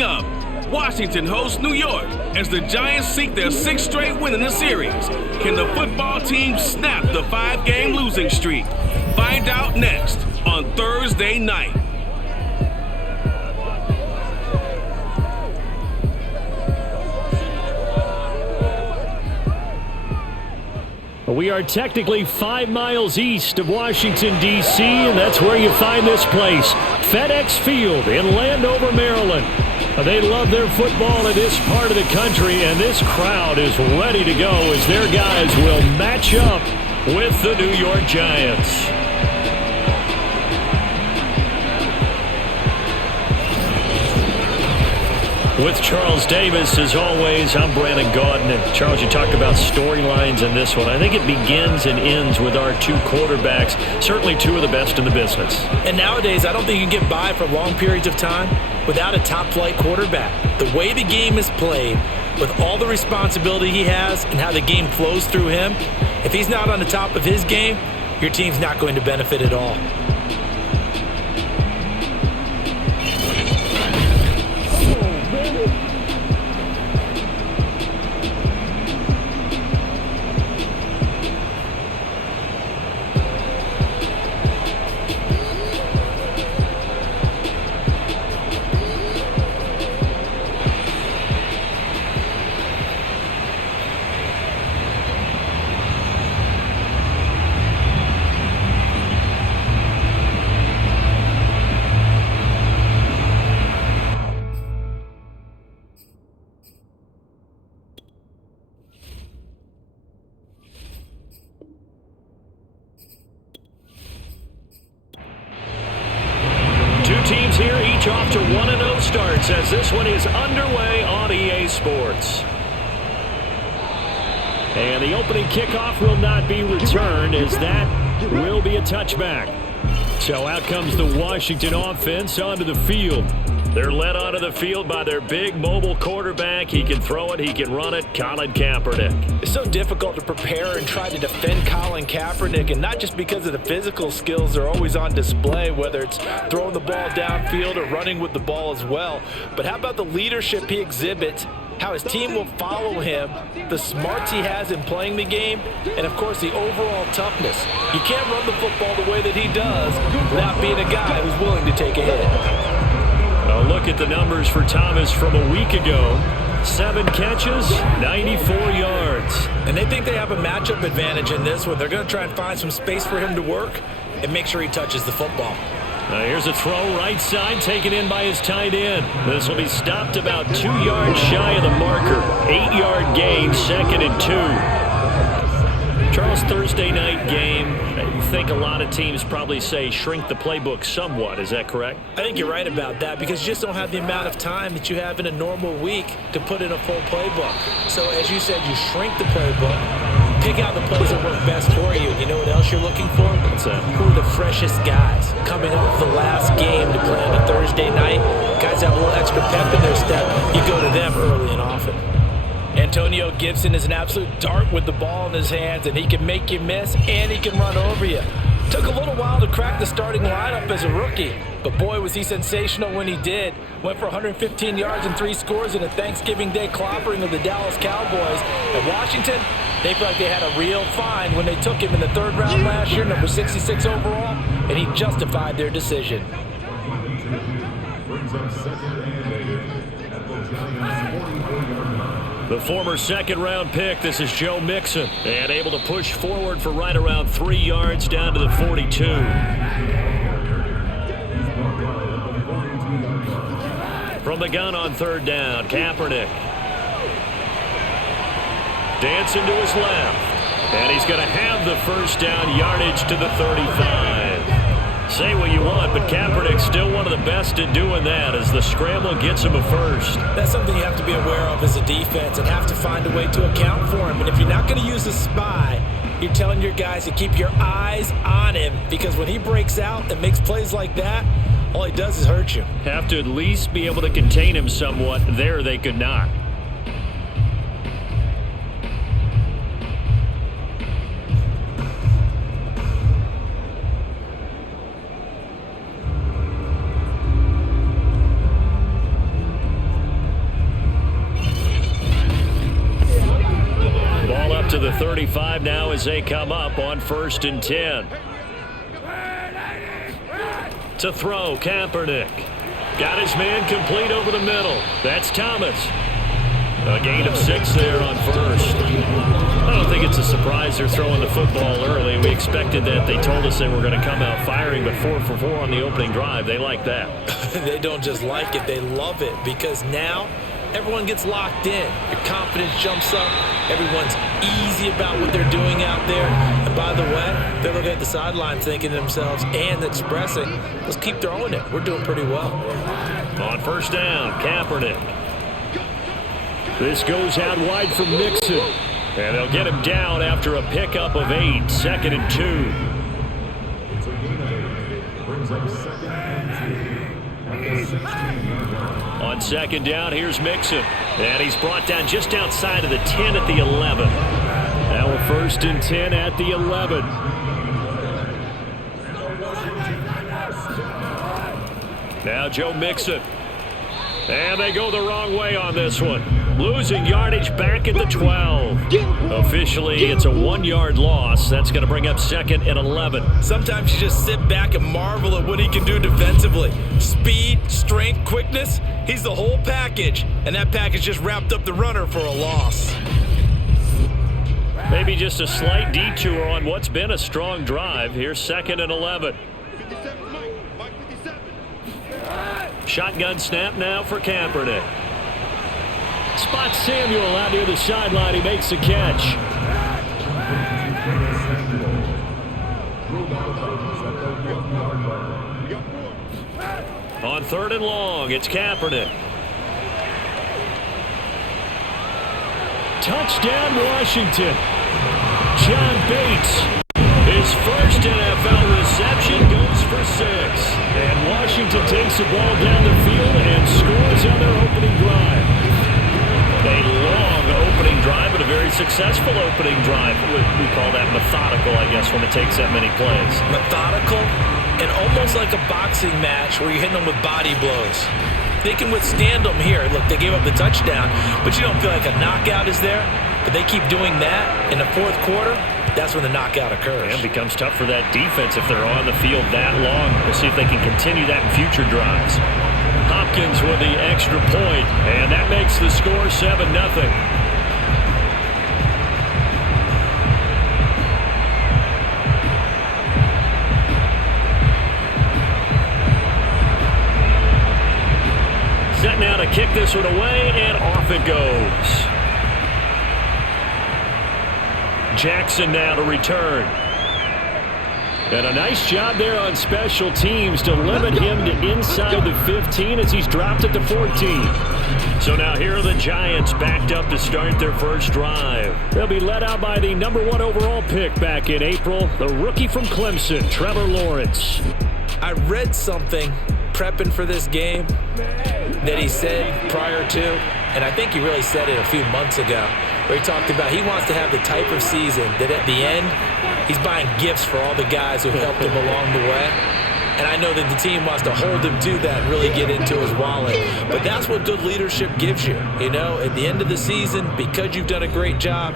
Coming up, Washington hosts New York as the Giants seek their 6th straight win in the series. Can the football team snap the 5-game losing streak? Find out next on Thursday night. We are technically 5 miles east of Washington, D.C., and that's where you find this place, FedEx Field in Landover, Maryland. They love their football in this part of the country, and this crowd is ready to go as their guys will match up with the New York Giants. With Charles Davis, as always, I'm Brandon Gaudin. And Charles, you talked about storylines in this one. I think it begins and ends with our 2 quarterbacks, certainly 2 of the best in the business. And nowadays, I don't think you can get by for long periods of time without a top-flight quarterback. The way the game is played, with all the responsibility he has and how the game flows through him, if he's not on the top of his game, your team's not going to benefit at all. Teams here, each off to 1-0 starts as this one is underway on EA Sports. And the opening kickoff will not be returned as that will be a touchback. So out comes the Washington offense onto the field. They're led onto the field by their big mobile quarterback. He can throw it, he can run it, Colin Kaepernick. It's so difficult to prepare and try to defend Colin Kaepernick, and not just because of the physical skills they're always on display, whether it's throwing the ball downfield or running with the ball as well. But how about the leadership he exhibits, how his team will follow him, the smarts he has in playing the game, and of course the overall toughness. You can't run the football the way that he does without being a guy who's willing to take a hit. A look at the numbers for Thomas from a week ago. 7 catches, 94 yards. And they think they have a matchup advantage in this one. They're going to try and find some space for him to work and make sure he touches the football. Now here's a throw right side taken in by his tight end. This will be stopped about 2 yards shy of the marker. 8-yard gain, 2nd and 2. Charles, Thursday night game. You think a lot of teams probably say shrink the playbook somewhat. Is that correct? I think you're right about that because you just don't have the amount of time that you have in a normal week to put in a full playbook. So as you said, you shrink the playbook, pick out the plays that work best for you. You know what else you're looking for? What's that? Who are the freshest guys coming off the last game to play on a Thursday night? Guys have a little extra pep in their step. You go to them early and often. Antonio Gibson is an absolute dart with the ball in his hands, and he can make you miss, and he can run over you. Took a little while to crack the starting lineup as a rookie, but boy, was he sensational when he did. Went for 115 yards and 3 scores in a Thanksgiving Day clobbering of the Dallas Cowboys. At Washington, they felt like they had a real find when they took him in the 3rd round last year, number 66 overall, and he justified their decision. The former 2nd-round pick, this is Joe Mixon, and able to push forward for right around 3 yards down to the 42. From the gun on 3rd down, Kaepernick. Dancing to his left, and he's going to have the 1st down yardage to the 35. Say what you want, but Kaepernick's still one of the best at doing that as the scramble gets him a 1st. That's something you have to be aware of as a defense and have to find a way to account for him. And if you're not going to use a spy, you're telling your guys to keep your eyes on him because when he breaks out and makes plays like that, all he does is hurt you. Have to at least be able to contain him somewhat. There they could not. drive now as they come up on 1st and 10. To throw, Kaepernick. Got his man complete over the middle. That's Thomas. A gain of 6 there on 1st. I don't think it's a surprise they're throwing the football early. We expected that. They told us they were going to come out firing, but 4 for 4 on the opening drive. They like that. They don't just like it, they love it, because now everyone gets locked in. Your confidence jumps up. Everyone's easy about what they're doing out there. And by the way, they're looking at the sideline thinking to themselves and expressing, let's keep throwing it. We're doing pretty well. On 1st down, Kaepernick. This goes out wide from Mixon. And they'll get him down after a pickup of 8. 2nd and 2. On 2nd down, here's Mixon. And he's brought down just outside of the 10 at the 11. Now a 1st and 10 at the 11. Now Joe Mixon. And they go the wrong way on this one. Losing yardage back at the 12. Officially, it's a 1-yard loss. That's going to bring up 2nd and 11. Sometimes you just sit back and marvel at what he can do defensively. Speed, strength, quickness. He's the whole package. And that package just wrapped up the runner for a loss. Maybe just a slight detour on what's been a strong drive. Here's 2nd and 11. Shotgun snap now for Kaepernick. Spots Samuel out near the sideline. He makes the catch. On 3rd and long, it's Kaepernick. Touchdown, Washington. John Bates. His first NFL reception goes for 6. And Washington takes the ball down the field and scores on their opening drive. A long opening drive, but a very successful opening drive. We call that methodical, I guess, when it takes that many plays. Methodical and almost like a boxing match where you're hitting them with body blows. They can withstand them here. Look, they gave up the touchdown, but you don't feel like a knockout is there. But they keep doing that in the 4th quarter. That's when the knockout occurs. And it becomes tough for that defense if they're on the field that long. We'll see if they can continue that in future drives. Hopkins with the extra point, and that makes the score 7-0. Set now to kick this one away, and off it goes. Jackson now to return. And a nice job there on special teams to limit him to inside the 15 as he's dropped at the 14. So now here are the Giants backed up to start their first drive. They'll be led out by the #1 overall pick back in April, the rookie from Clemson, Trevor Lawrence. I read something prepping for this game that he said prior to, and I think he really said it a few months ago, where he talked about he wants to have the type of season that at the end, he's buying gifts for all the guys who helped him along the way. And I know that the team wants to hold him to that and really get into his wallet. But that's what good leadership gives you. You know, at the end of the season, because you've done a great job,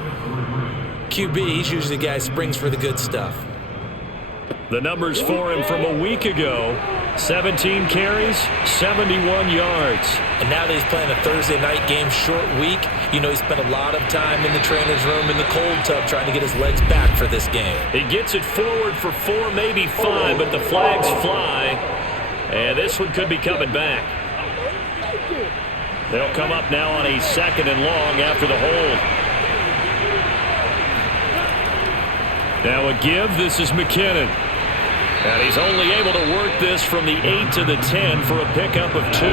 QB, he's usually the guy who springs for the good stuff. The numbers for him from a week ago: 17 carries, 71 yards. And now that he's playing a Thursday night game, short week, you know he spent a lot of time in the trainer's room in the cold tub trying to get his legs back for this game. He gets it forward for 4, maybe 5, but the flags fly. And this one could be coming back. They'll come up now on a 2nd and long after the hold. Now a give. This is McKinnon. And he's only able to work this from the 8 to the 10 for a pickup of 2.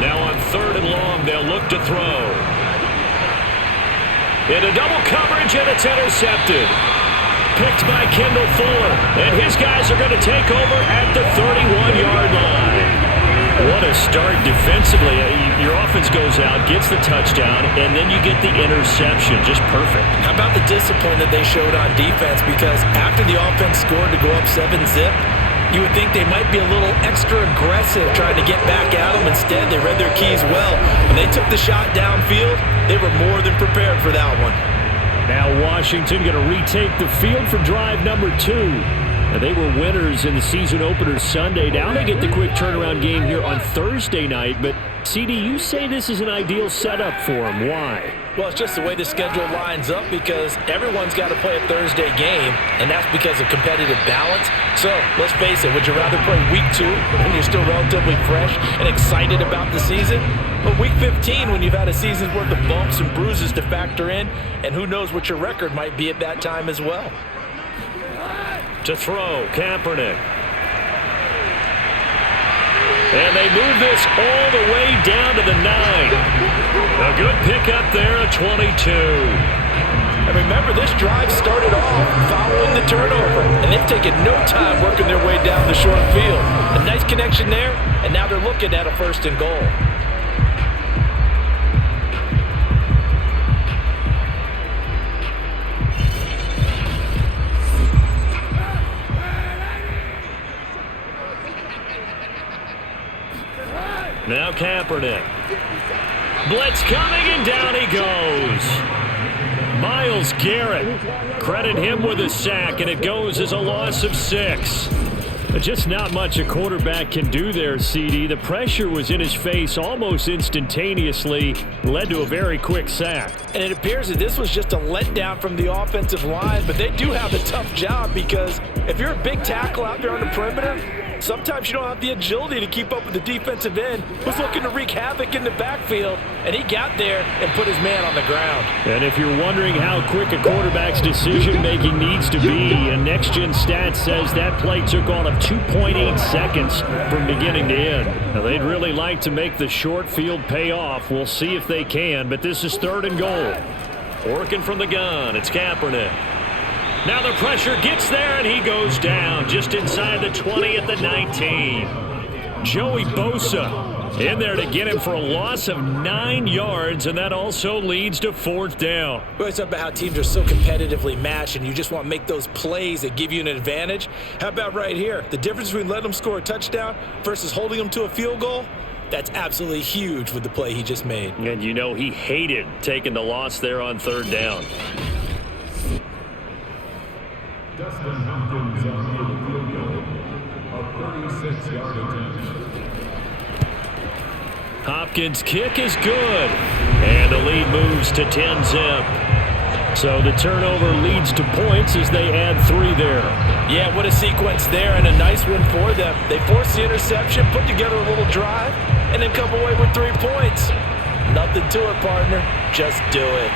Now on 3rd and long, they'll look to throw. Into double coverage, and it's intercepted. Picked by Kendall Fuller. And his guys are going to take over at the 31-yard line. What a start defensively. Your offense goes out, gets the touchdown, and then you get the interception. Just perfect. How about the discipline that they showed on defense? Because after the offense scored to go up 7-zip, You would think they might be a little extra aggressive trying to get back at them. Instead, they read their keys well. When they took the shot downfield, they were more than prepared for that one. Now Washington going to retake the field for drive number 2. Now, they were winners in the season opener Sunday. Now they get the quick turnaround game here on Thursday night. But, CD, you say this is an ideal setup for them. Why? Well, it's just the way the schedule lines up because everyone's got to play a Thursday game, and that's because of competitive balance. So, let's face it, would you rather play week 2 when you're still relatively fresh and excited about the season? But week 15 when you've had a season's worth of bumps and bruises to factor in, and who knows what your record might be at that time as well. To throw, Kaepernick. And they move this all the way down to the 9. A good pickup there at 22. And remember, this drive started off following the turnover, and they've taken no time working their way down the short field. A nice connection there, and now they're looking at a 1st and goal. Now Kaepernick. Blitz coming, and down he goes. Myles Garrett. Credit him with a sack, and it goes as a loss of 6. But just not much a quarterback can do there, CD. The pressure was in his face almost instantaneously, led to a very quick sack. And it appears that this was just a letdown from the offensive line, but they do have a tough job because if you're a big tackle out there on the perimeter, sometimes you don't have the agility to keep up with the defensive end who's looking to wreak havoc in the backfield, and he got there and put his man on the ground. And if you're wondering how quick a quarterback's decision-making needs to be, a next-gen stat says that play took all of 2.8 seconds from beginning to end. Now, they'd really like to make the short field pay off. We'll see if they can, but this is 3rd and goal. Working from the gun, it's Kaepernick. Now the pressure gets there, and he goes down just inside the 20 at the 19. Joey Bosa in there to get him for a loss of 9 yards, and that also leads to 4th down. We always talk about how teams are so competitively matched, and you just want to make those plays that give you an advantage. How about right here? The difference between letting them score a touchdown versus holding them to a field goal? That's absolutely huge with the play he just made. And you know he hated taking the loss there on 3rd down. Dustin Hopkins on the field goal, a 36-yard attempt. Hopkins' kick is good, and the lead moves to 10-zip. So the turnover leads to points as they add 3 there. Yeah, what a sequence there, and a nice one for them. They force the interception, put together a little drive, and then come away with 3 points. Nothing to it, partner. Just do it.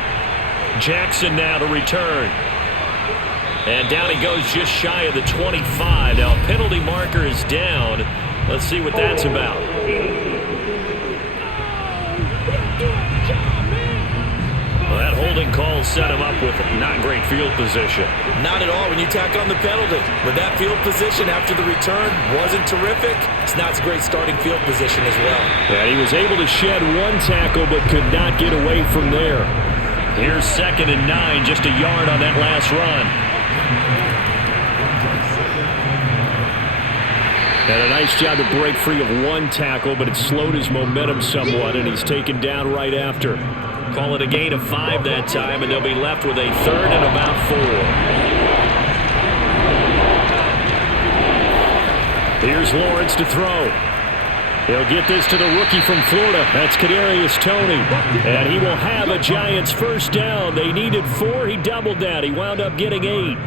Jackson now to return. And down he goes just shy of the 25. Now a penalty marker is down. Let's see what that's about. Well, that holding call set him up with not great field position. Not at all when you tack on the penalty. With that field position after the return wasn't terrific, it's not a great starting field position as well. Yeah, he was able to shed 1 tackle but could not get away from there. Here's 2nd and 9, just a yard on that last run. And a nice job to break free of 1 tackle, but it slowed his momentum somewhat, and he's taken down right after. Call it a gain of 5 that time, and they'll be left with a 3rd and about 4. Here's Lawrence to throw. He'll get this to the rookie from Florida. That's Kadarius Toney. And he will have a Giants 1st down. They needed 4. He doubled that. He wound up getting 8.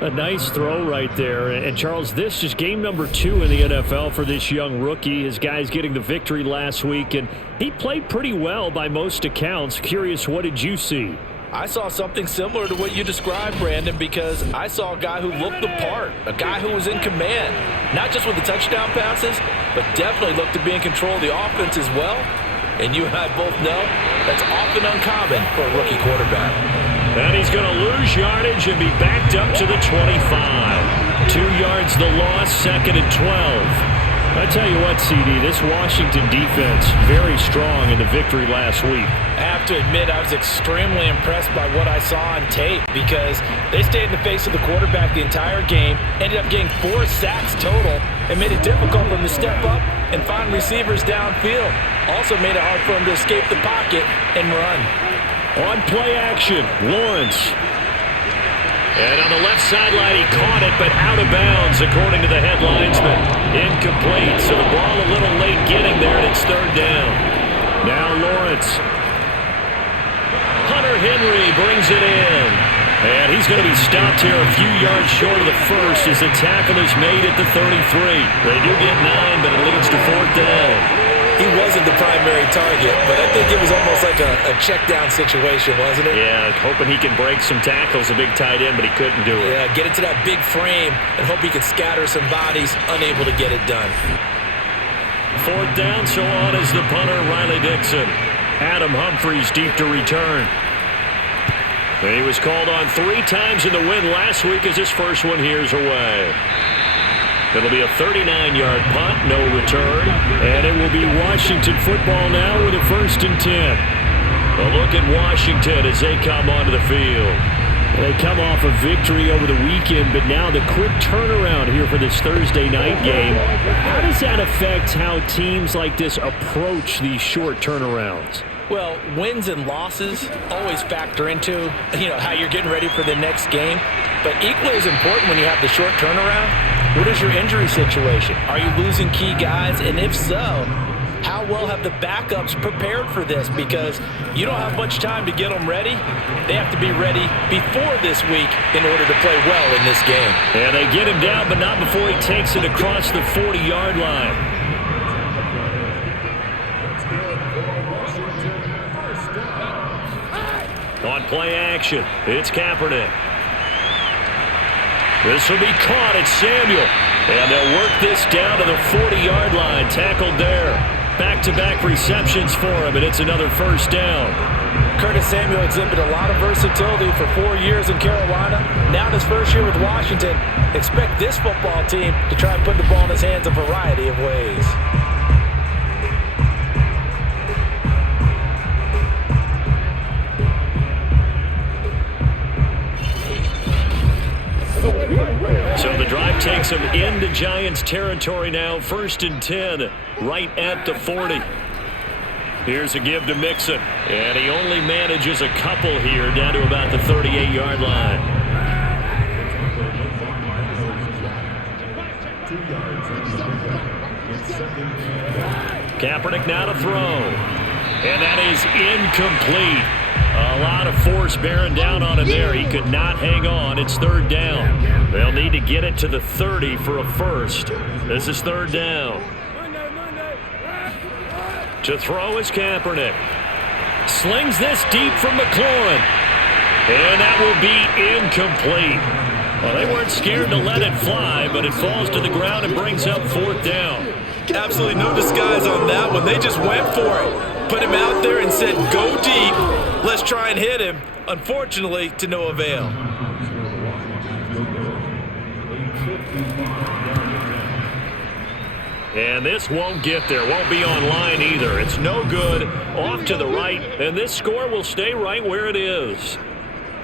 A nice throw right there. And, Charles, this is game number 2 in the NFL for this young rookie. His guys getting the victory last week, and he played pretty well by most accounts. Curious, what did you see? I saw something similar to what you described, Brandon, because I saw a guy who looked the part, a guy who was in command, not just with the touchdown passes, but definitely looked to be in control of the offense as well. And you and I both know that's often uncommon for a rookie quarterback. And he's going to lose yardage and be backed up to the 25. 2 yards the loss, 2nd and 12. I tell you what, CD, this Washington defense, very strong in the victory last week. I have to admit, I was extremely impressed by what I saw on tape because they stayed in the face of the quarterback the entire game, ended up getting 4 sacks total, and made it difficult for him to step up and find receivers downfield. Also made it hard for him to escape the pocket and run. On play action, Lawrence. And on the left sideline, he caught it, but out of bounds, according to the headlinesman. Incomplete, so the ball a little late getting there, and it's 3rd down. Now Lawrence. Hunter Henry brings it in. And he's going to be stopped here a few yards short of the first as the tackle is made at the 33. They do get 9, but it leads to 4th down. He wasn't the primary target, but I think it was almost like a check-down situation, wasn't it? Yeah, hoping he can break some tackles, a big tight end, but he couldn't do it. Yeah, get into that big frame and hope he can scatter some bodies, unable to get it done. 4th down, so on is the punter, Riley Dixon. Adam Humphries deep to return. He was called on 3 times in the win last week as his first one here's away. It'll be a 39-yard punt, no return, and it will be Washington football now with a 1st and 10. A look at Washington as they come onto the field. They come off a victory over the weekend, but now the quick turnaround here for this Thursday night game. How does that affect how teams like this approach these short turnarounds? Well, wins and losses always factor into, how you're getting ready for the next game. But equally as important when you have the short turnaround, what is your injury situation? Are you losing key guys? And if so, how well have the backups prepared for this? Because you don't have much time to get them ready. They have to be ready before this week in order to play well in this game. And they get him down, but not before he takes it across the 40-yard line. On play action, it's Kaepernick. This will be caught at Samuel. And they'll work this down to the 40-yard line. Tackled there. Back-to-back receptions for him, and it's another 1st down. Curtis Samuel exhibited a lot of versatility for 4 years in Carolina. Now in his first year with Washington, expect this football team to try and put the ball in his hands a variety of ways. So the drive takes him into Giants territory now. 1st and 10, right at the 40. Here's a give to Mixon. And he only manages a couple here down to about the 38-yard line. Kaepernick now to throw. And that is incomplete. A lot of force bearing down on him there. He could not hang on. It's 3rd down. They'll need to get it to the 30 for a first. This is 3rd down. To throw is Kaepernick. Slings this deep from McLaurin. And that will be incomplete. Well, they weren't scared to let it fly, but it falls to the ground and brings up 4th down. Absolutely no disguise on that one. They just went for it. Put him out there and said, go deep. Let's try and hit him. Unfortunately, to no avail. And this won't get there. Won't be online either. It's no good. Off to the right. And this score will stay right where it is.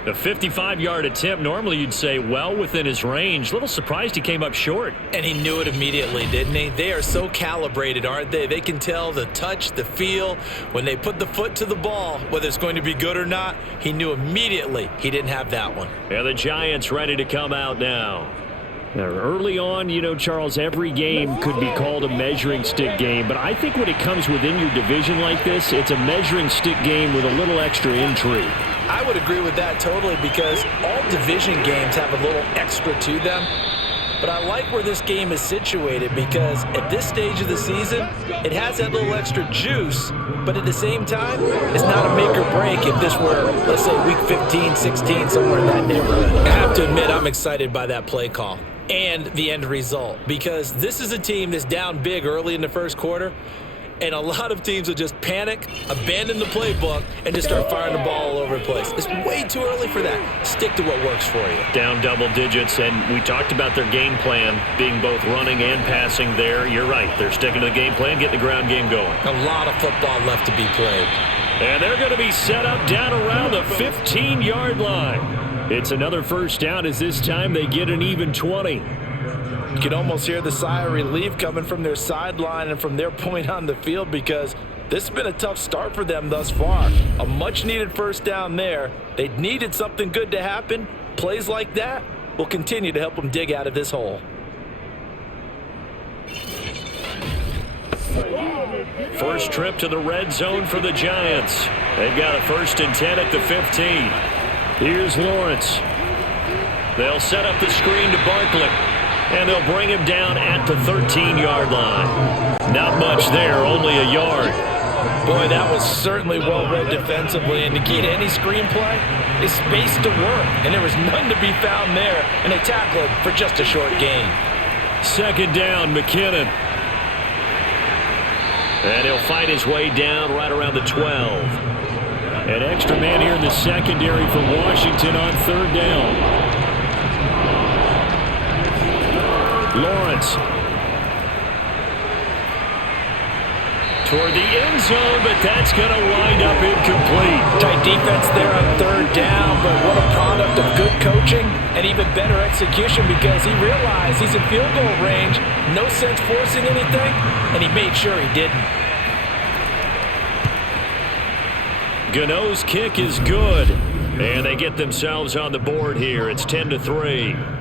A 55-yard attempt, normally you'd say well within his range. Little surprised he came up short. And he knew it immediately, didn't he? They are so calibrated, aren't they? They can tell the touch, the feel. When they put the foot to the ball, whether it's going to be good or not, he knew immediately he didn't have that one. And the Giants ready to come out now. Now, early on, Charles, every game could be called a measuring stick game. But I think when it comes within your division like this, it's a measuring stick game with a little extra intrigue. I would agree with that totally because all division games have a little extra to them. But I like where this game is situated because at this stage of the season, it has that little extra juice. But at the same time, it's not a make or break if this were, let's say, week 15, 16, somewhere in that neighborhood. I have to admit, I'm excited by that play call and the end result because this is a team that's down big early in the first quarter. And a lot of teams will just panic, abandon the playbook, and just start firing the ball all over the place. It's way too early for that. Stick to what works for you. Down double digits, and we talked about their game plan being both running and passing there. You're right. They're sticking to the game plan, getting the ground game going. A lot of football left to be played. And they're going to be set up down around the 15-yard line. It's another first down as this time they get an even 20. You can almost hear the sigh of relief coming from their sideline and from their point on the field because this has been a tough start for them thus far. A much-needed first down there. They needed something good to happen. Plays like that will continue to help them dig out of this hole. First trip to the red zone for the Giants. They've got a 1st and 10 at the 15. Here's Lawrence. They'll set up the screen to Barkley. And they'll bring him down at the 13-yard line. Not much there, only a yard. Boy, that was certainly well-read defensively. And the key to any screenplay is space to work. And there was none to be found there. And they tackled for just a short gain. 2nd down, McKinnon. And he'll fight his way down right around the 12. An extra man here in the secondary for Washington on 3rd down. Lawrence toward the end zone, but that's going to wind up incomplete. Tight defense there on 3rd down, but what a product of good coaching and even better execution because he realized he's in field goal range, no sense forcing anything, and he made sure he didn't. Gano's kick is good, and they get themselves on the board here. It's 10-3.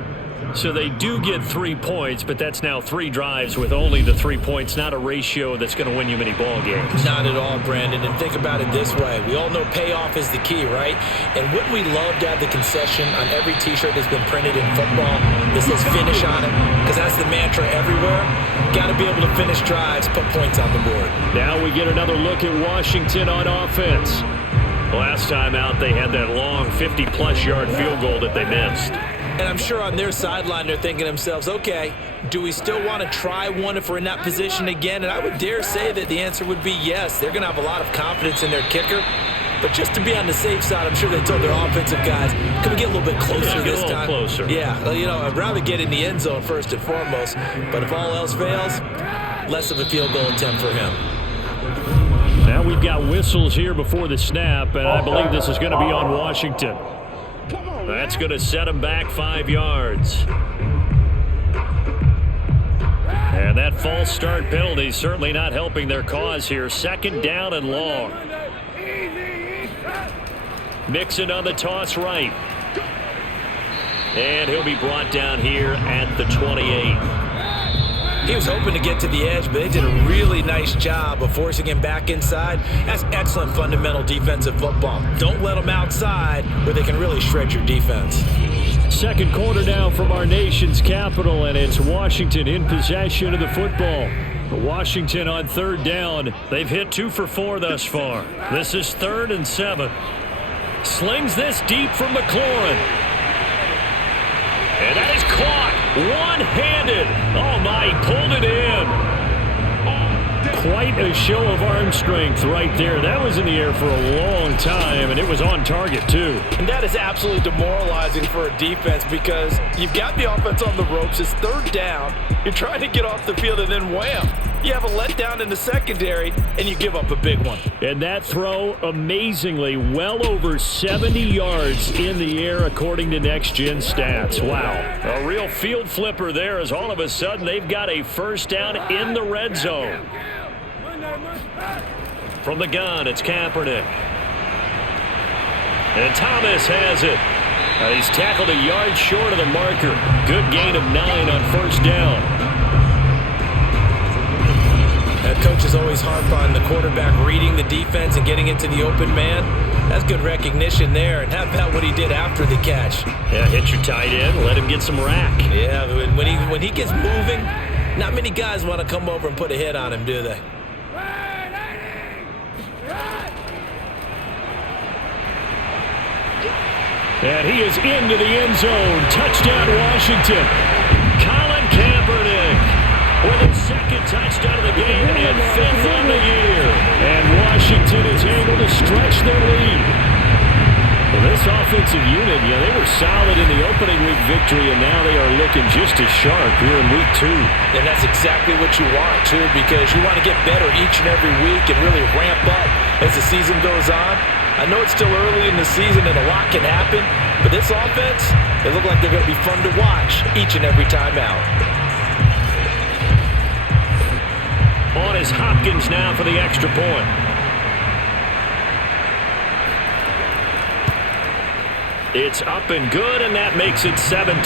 So they do get 3 points, but that's now 3 drives with only the 3 points, not a ratio that's going to win you many ball games. Not at all, Brandon. And think about it this way. We all know payoff is the key, right? And wouldn't we love to have the concession on every T-shirt that's been printed in football that says finish on it? Because that's the mantra everywhere. Got to be able to finish drives, put points on the board. Now we get another look at Washington on offense. Last time out, they had that long 50-plus yard field goal that they missed. And I'm sure on their sideline they're thinking to themselves, okay, do we still want to try one if we're in that position again? And I would dare say that the answer would be yes. They're going to have a lot of confidence in their kicker. But just to be on the safe side, I'm sure they told their offensive guys, can we get a little bit closer this time? Closer. Yeah, well, you know, I'd rather get in the end zone first and foremost. But if all else fails, less of a field goal attempt for him. Now we've got whistles here before the snap, and I believe this is going to be on Washington. That's going to set them back 5 yards. And that false start penalty certainly not helping their cause here. 2nd down and long. Mixon on the toss right. And he'll be brought down here at the 28. He was hoping to get to the edge, but they did a really nice job of forcing him back inside. That's excellent fundamental defensive football. Don't let them outside where they can really shred your defense. 2nd quarter now from our nation's capital, and it's Washington in possession of the football. Washington on 3rd down. They've hit 2 for 4 thus far. This is 3rd and 7. Slings this deep from McLaurin. And that is caught one-handed. Oh, my, he pulled it in. Quite a show of arm strength right there. That was in the air for a long time, and it was on target, too. And that is absolutely demoralizing for a defense because you've got the offense on the ropes. It's 3rd down. You're trying to get off the field, and then wham. You have a letdown in the secondary, and you give up a big one. And that throw, amazingly, well over 70 yards in the air, according to Next Gen Stats. Wow. A real field flipper there as all of a sudden they've got a 1st down in the red zone. From the gun, it's Kaepernick. And Thomas has it. He's tackled a yard short of the marker. Good gain of 9 on 1st down. Coaches always harp on the quarterback reading the defense and getting it to the open man. That's good recognition there. And how about what he did after the catch? Yeah, hit your tight end, let him get some rack. Yeah, when he gets moving, not many guys want to come over and put a hit on him, do they? And he is into the end zone. Touchdown, Washington. Colin Kaepernick with Allen's second touchdown of the game and 5th on the year. And Washington is able to stretch their lead. Well, this offensive unit, they were solid in the opening week victory, and now they are looking just as sharp here in week 2. And that's exactly what you want, too, because you want to get better each and every week and really ramp up as the season goes on. I know it's still early in the season and a lot can happen, but this offense, they look like they're going to be fun to watch each and every time out. On is Hopkins now for the extra point. It's up and good, and that makes it 17-3.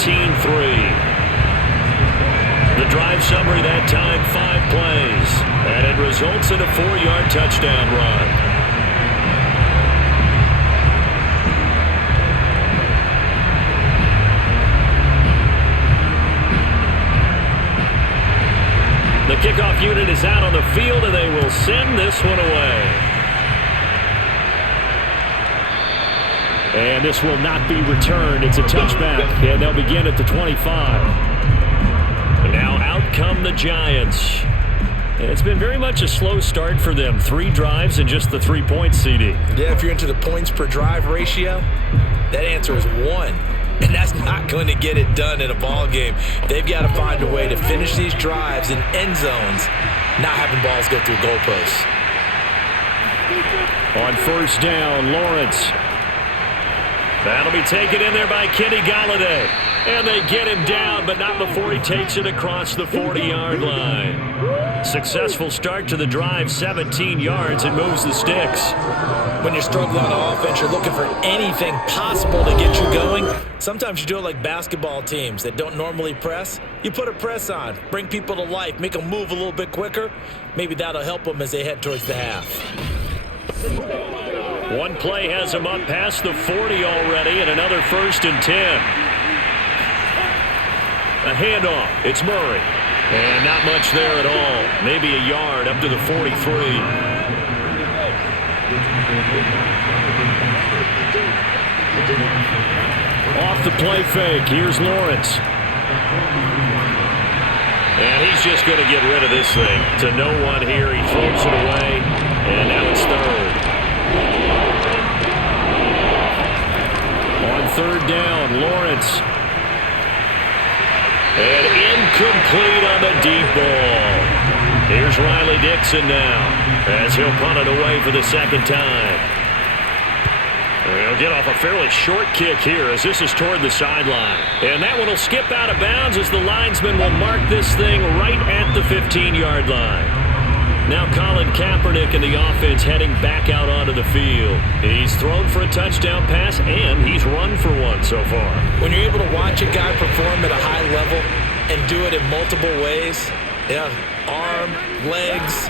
The drive summary that time, 5 plays. And it results in a 4-yard touchdown run. The kickoff unit is out on the field, and they will send this one away. And this will not be returned. It's a touchback, and they'll begin at the 25. And now out come the Giants. And it's been very much a slow start for them. 3 drives and just the 3 points, CD. Yeah, if you're into the points per drive ratio, that answer is 1. And that's not going to get it done in a ball game. They've got to find a way to finish these drives in end zones, not having balls go through goalposts. On first down, Lawrence. That'll be taken in there by Kenny Golladay. And they get him down, but not before he takes it across the 40-yard line. Successful start to the drive, 17 yards, and moves the sticks. When you're struggling on offense, you're looking for anything possible to get you going. Sometimes you do it like basketball teams that don't normally press. You put a press on, bring people to life, make them move a little bit quicker. Maybe that'll help them as they head towards the half. One play has him up past the 40 already, and another 1st and 10. A handoff. It's Murray. And not much there at all. Maybe a yard up to the 43. Off the play fake. Here's Lawrence. And he's just going to get rid of this thing. To no one here. He throws it away. And now it's 3rd. On 3rd down, Lawrence. And incomplete on the deep ball. Here's Riley Dixon now as he'll punt it away for the 2nd time. He'll get off a fairly short kick here as this is toward the sideline. And that one will skip out of bounds as the linesman will mark this thing right at the 15-yard line. Now Colin Kaepernick and the offense heading back out onto the field. He's thrown for a touchdown pass, and he's run for one so far. When you're able to watch a guy perform at a high level and do it in multiple ways, arm, legs,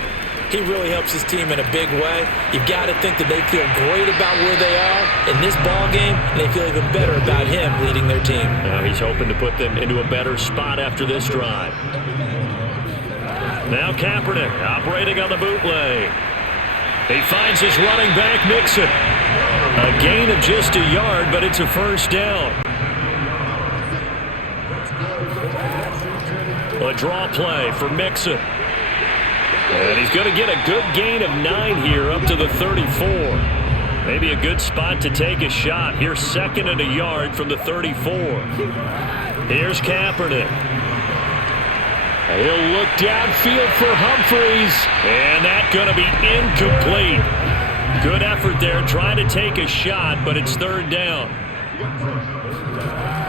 he really helps his team in a big way. You've got to think that they feel great about where they are in this ball game, and they feel even better about him leading their team. Now he's hoping to put them into a better spot after this drive. Now Kaepernick operating on the bootleg. He finds his running back, Mixon. A gain of just a yard, but it's a 1st down. A draw play for Mixon. And he's going to get a good gain of 9 here up to the 34. Maybe a good spot to take a shot. Here's 2nd and a yard from the 34. Here's Kaepernick. He'll look downfield for Humphreys, and that's going to be incomplete. Good effort there trying to take a shot, but it's 3rd down.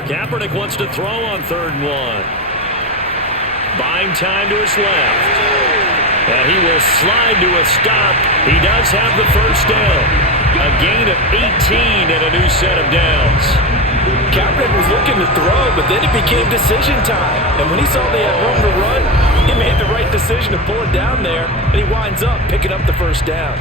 Kaepernick wants to throw on 3rd and 1. Buying time to his left. And he will slide to a stop. He does have the 1st down. A gain of 18 and a new set of downs. Kaepernick was looking to throw, but then it became decision time. And when he saw they had room to run, he made the right decision to pull it down there, and he winds up picking up the 1st down.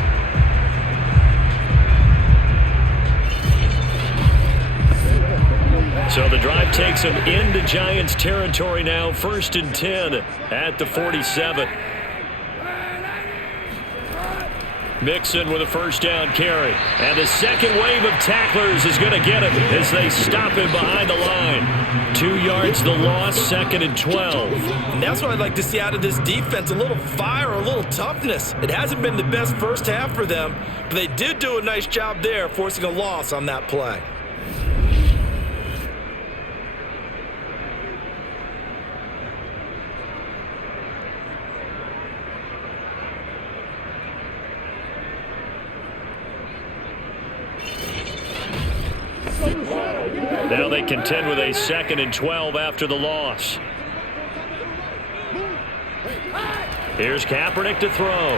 So the drive takes him into Giants territory now. 1st and 10 at the 47. Mixon with a first down carry. And the second wave of tacklers is going to get him as they stop him behind the line. 2 yards the loss, 2nd and 12. And that's what I'd like to see out of this defense, a little fire, a little toughness. It hasn't been the best first half for them, but they did do a nice job there, forcing a loss on that play. Now they contend with a 2nd and 12 after the loss. Here's Kaepernick to throw.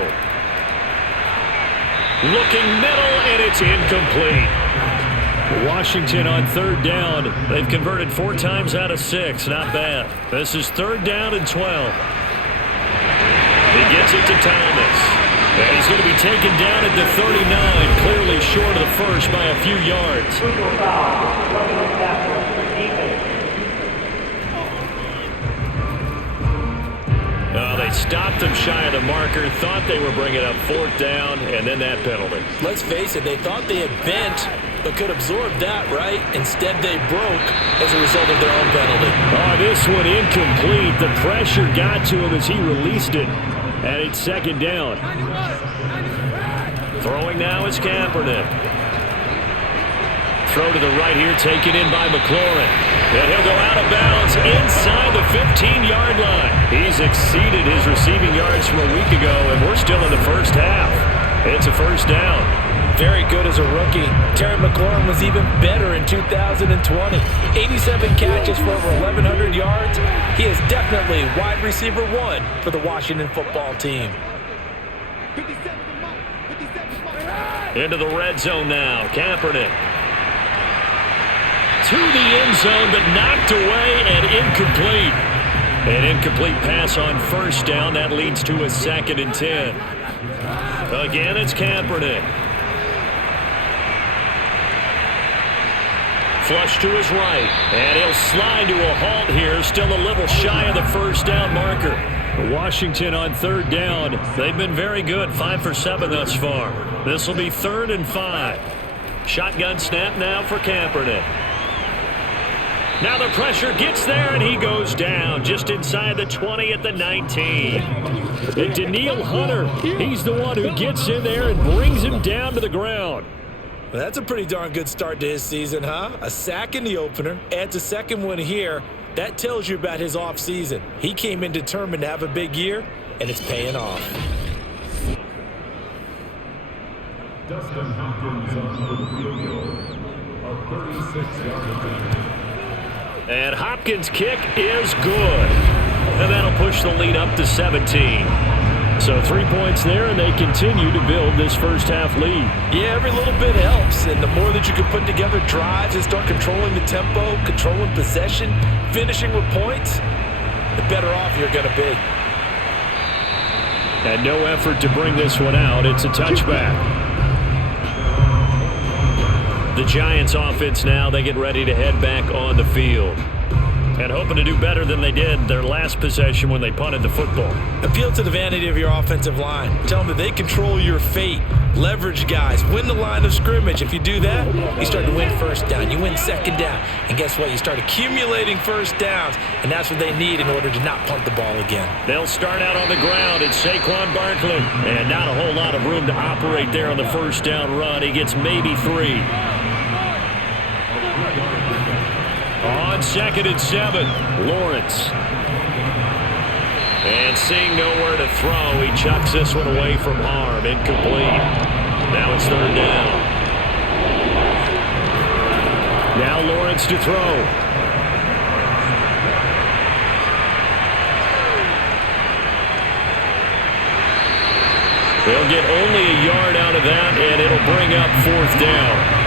Looking middle, and it's incomplete. Washington on 3rd down. They've converted 4 times out of 6. Not bad. This is 3rd down and 12. He gets it to Thomas. And he's going to be taken down at the 39, clearly short of the first by a few yards. Oh, they stopped him shy of the marker, thought they were bringing up 4th down, and then that penalty. Let's face it, they thought they had bent, but could absorb that, right? Instead, they broke as a result of their own penalty. Oh, this one incomplete. The pressure got to him as he released it. And it's 2nd down. Throwing now is Kaepernick. Throw to the right here, taken in by McLaurin. And he'll go out of bounds inside the 15-yard line. He's exceeded his receiving yards from a week ago, and we're still in the first half. It's a first down. Very good as a rookie. Terry McLaurin was even better in 2020. 87 catches for over 1,100 yards. He is definitely wide receiver 1 for the Washington football team. Into the red zone now. Kaepernick. To the end zone, but knocked away and incomplete. An incomplete pass on first down. That leads to a 2nd and 10. Again, it's Kaepernick. Flush to his right, and he'll slide to a halt here, still a little shy of the first down marker. Washington on 3rd down. They've been very good, 5 for 7 thus far. This will be 3rd and 5. Shotgun snap now for Kaepernick. Now the pressure gets there, and he goes down just inside the 20 at the 19. And Danielle Hunter, he's the one who gets in there and brings him down to the ground. Well, that's a pretty darn good start to his season, huh? A sack in the opener, adds a 2nd one here. That tells you about his offseason. He came in determined to have a big year, and it's paying off. Dustin Hopkins on for the field goal. A 36-yard attempt. And Hopkins' kick is good. And that'll push the lead up to 17. So 3 points there, and they continue to build this first half lead. Yeah, every little bit helps, and the more that you can put together drives and start controlling the tempo, controlling possession, finishing with points, the better off you're going to be. And no effort to bring this one out. It's a touchback. The Giants offense now, they get ready to head back on the field. And hoping to do better than they did their last possession when they punted the football. Appeal to the vanity of your offensive line. Tell them that they control your fate. Leverage guys. Win the line of scrimmage. If you do that, you start to win first down. You win 2nd down. And guess what? You start accumulating first downs. And that's what they need in order to not punt the ball again. They'll start out on the ground. It's Saquon Barkley. And not a whole lot of room to operate there on the first down run. He gets maybe 3. On 2nd and 7, Lawrence. And seeing nowhere to throw, he chucks this one away from harm. Incomplete. Now it's 3rd down. Now Lawrence to throw. They'll get only a yard out of that, and it'll bring up 4th down.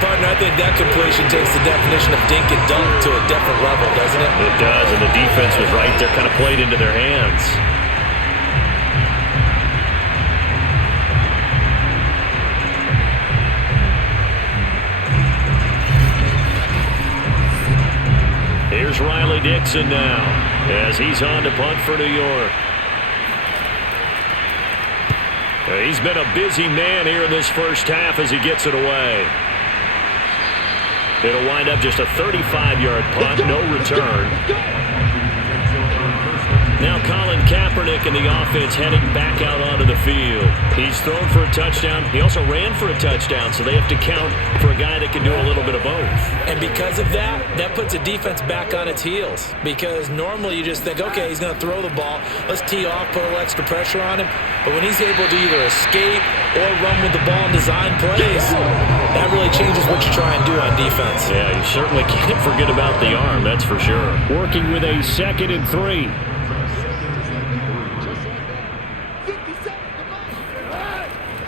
Partner, I think that completion takes the definition of dink and dunk to a different level, doesn't it? It does, and the defense was right there, kind of played into their hands. Here's Riley Dixon now, as he's on to punt for New York. He's been a busy man here in this first half as he gets it away. It'll wind up just a 35-yard punt, no return. Now Colin Kaepernick and the offense heading back out onto the field. He's thrown for a touchdown. He also ran for a touchdown, so they have to count for a guy that can do a little bit of both. And because of that, that puts the defense back on its heels. Because normally you just think, okay, he's going to throw the ball. Let's tee off, put a little extra pressure on him. But when he's able to either escape or run with the ball and design plays, that really changes what you try and do on defense. Yeah, you certainly can't forget about the arm, that's for sure. Working with a 2nd and 3.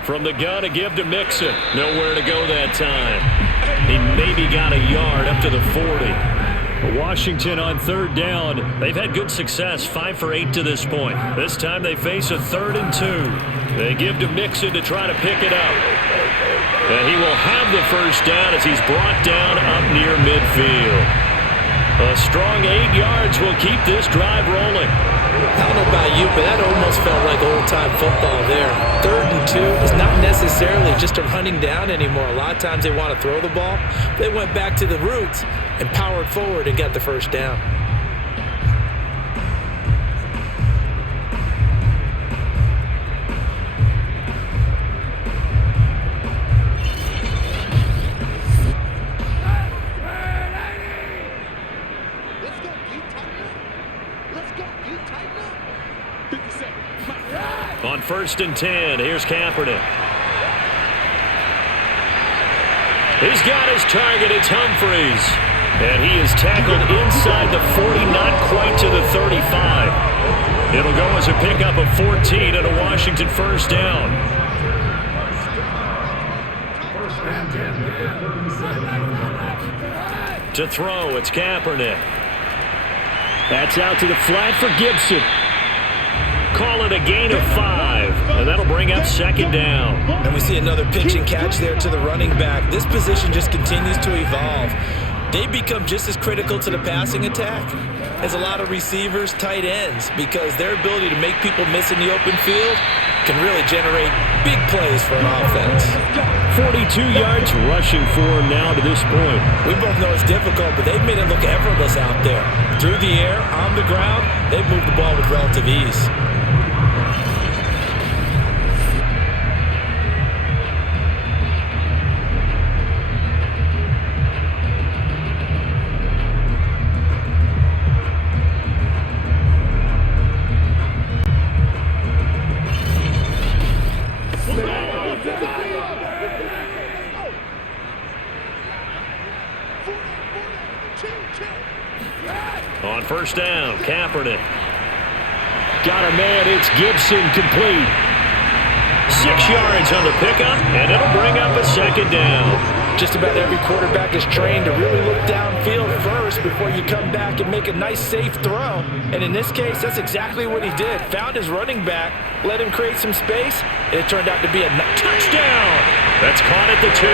From the gun, a give to Mixon. Nowhere to go that time. He maybe got a yard up to the 40. Washington on 3rd down. They've had good success, 5 for 8 to this point. This time they face a 3rd and 2. They give to Mixon to try to pick it up. And he will have the first down as he's brought down up near midfield. A strong 8 yards will keep this drive rolling. I don't know about you, but that almost felt like old-time football there. 3rd and 2 is not necessarily just a running down anymore. A lot of times they want to throw the ball. They went back to the roots and powered forward and got the first down. On 1st and 10, here's Kaepernick. He's got his target, it's Humphries. And he is tackled inside the 40, not quite to the 35. It'll go as a pickup of 14 and a Washington first down. To throw, it's Kaepernick. That's out to the flat for Gibson. Call it a gain of 5, and that'll bring up 2nd down. And we see another pitch and catch there to the running back. This position just continues to evolve. They become just as critical to the passing attack as a lot of receivers, tight ends, because their ability to make people miss in the open field can really generate big plays for an offense. 42 yards rushing for him now to this point. We both know it's difficult, but they've made it look effortless out there. Through the air, on the ground, they've moved the ball with relative ease. On 1st down, Kaepernick. Got a man, it's Gibson, complete. 6 yards on the pickup, and it'll bring up a 2nd down. Just about every quarterback is trained to really look downfield first before you come back and make a nice, safe throw. And in this case, that's exactly what he did. Found his running back, let him create some space, and it turned out to be a touchdown. That's caught at the 2.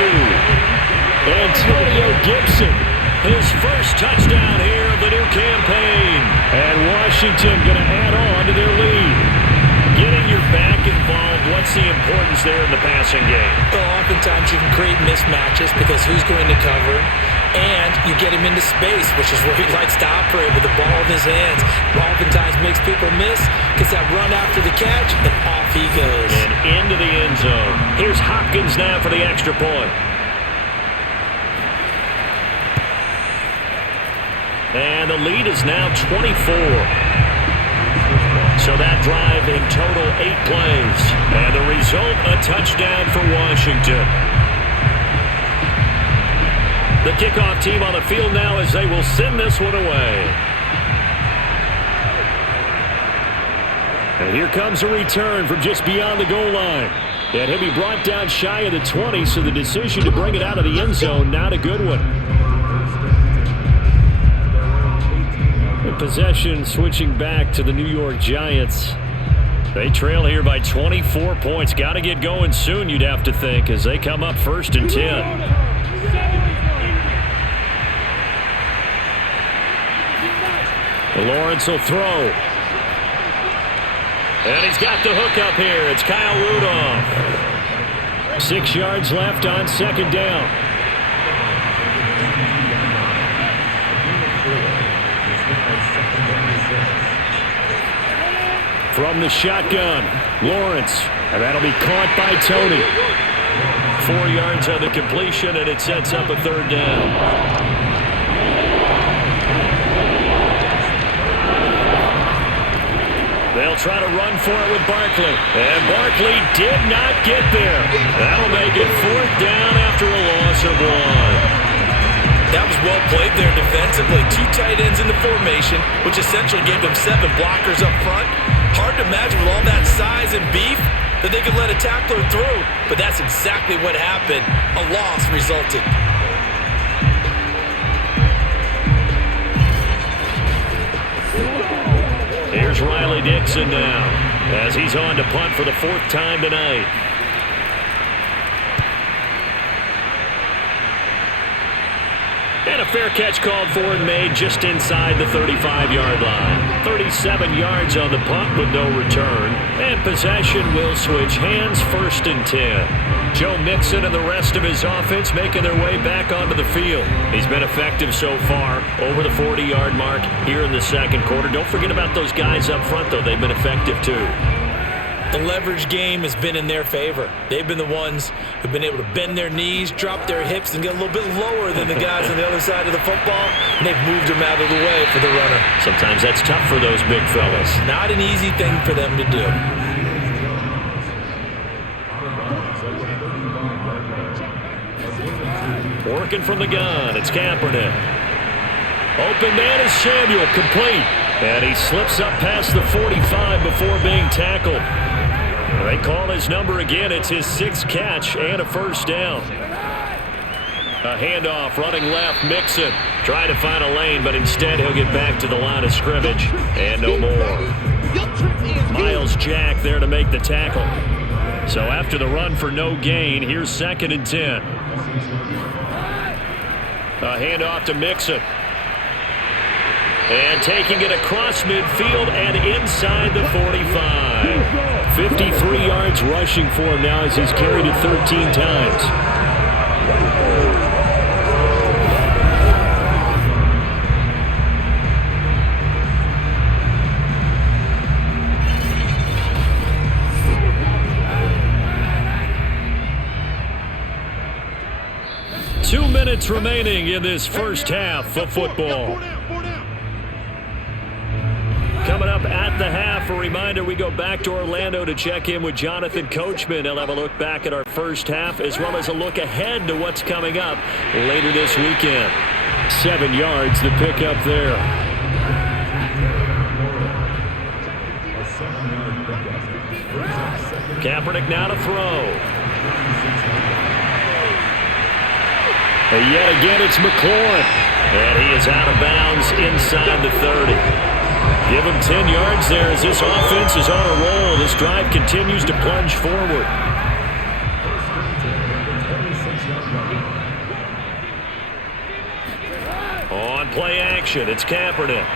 Antonio Gibson, his first touchdown here of the new campaign. And Washington going to add on to their lead. Getting your back involved, what's the importance there in the passing game? Well, oftentimes you can create mismatches because who's going to cover him, and you get him into space, which is where he likes to operate with the ball in his hands. Oftentimes makes people miss, gets that run after the catch, and off he goes. And into the end zone. Here's Hopkins now for the extra point. And the lead is now 24. So that drive in total 8 plays. And the result, a touchdown for Washington. The kickoff team on the field now as they will send this one away. And here comes a return from just beyond the goal line. And he'll be brought down shy of the 20, so the decision to bring it out of the end zone, not a good one. Possession switching back to the New York Giants. They trail here by 24 points. Got to get going soon, you'd have to think, as they come up 1st and 10. Lawrence will throw. And he's got the hook up here. It's Kyle Rudolph. 6 yards left on second down. From the shotgun, Lawrence. And that'll be caught by Tony. 4 yards on the completion, and it sets up a third down. They'll try to run for it with Barkley. And Barkley did not get there. That'll make it fourth down after a loss of 1. That was well played there defensively. 2 tight ends in the formation, which essentially gave them 7 blockers up front. Hard to imagine with all that size and beef that they could let a tackler through. But that's exactly what happened. A loss resulted. Here's Riley Dixon now as he's on to punt for the 4th time tonight. And a fair catch called for and made just inside the 35-yard line. 37 yards on the punt with no return. And possession will switch hands, 1st and 10. Joe Mixon and the rest of his offense making their way back onto the field. He's been effective so far, over the 40-yard mark here in the second quarter. Don't forget about those guys up front, though. They've been effective, too. The leverage game has been in their favor. They've been the ones who've been able to bend their knees, drop their hips, and get a little bit lower than the guys on the other side of the football, and they've moved them out of the way for the runner. Sometimes that's tough for those big fellas. Not an easy thing for them to do. Working from the gun, it's Kaepernick. Open man is Samuel, complete. And he slips up past the 45 before being tackled. They call his number again. It's his 6th catch and a first down. A handoff, running left, Mixon. Trying to find a lane, but instead he'll get back to the line of scrimmage. And no more. Miles Jack there to make the tackle. So after the run for no gain, here's 2nd and 10. A handoff to Mixon. And taking it across midfield and inside the 45. 53 yards rushing for him now as he's carried it 13 times. Two minutes remaining in this first half of football. Coming up at the half, a reminder, we go back to Orlando to check in with Jonathan Coachman. He'll have a look back at our first half as well as a look ahead to what's coming up later this weekend. 7 yards to pick up there. Kaepernick now to throw. And yet again, it's McLaurin. And he is out of bounds inside the 30. Give him 10 yards there as this offense is on a roll. This drive continues to plunge forward. On play action, it's Kaepernick.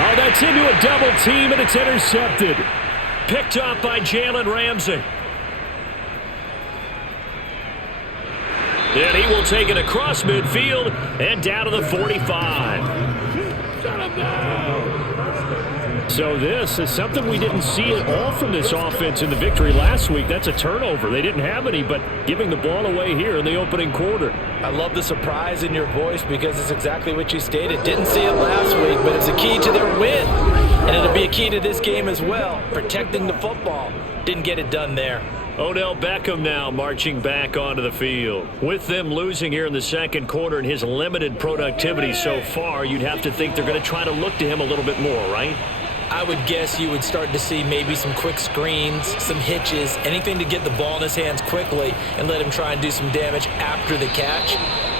Oh, that's into a double team, and it's intercepted. Picked up by Jalen Ramsey. And he will take it across midfield and down to the 45. So this is something we didn't see at all from this offense in the victory last week. That's a turnover. They didn't have any, but giving the ball away here in the opening quarter. I love the surprise in your voice because it's exactly what you stated. Didn't see it last week, but it's a key to their win. And it'll be a key to this game as well, protecting the football. Didn't get it done there. Odell Beckham now marching back onto the field. With them losing here in the second quarter and his limited productivity so far, you'd have to think they're going to try to look to him a little bit more, right? I would guess you would start to see maybe some quick screens, some hitches, anything to get the ball in his hands quickly and let him try and do some damage after the catch.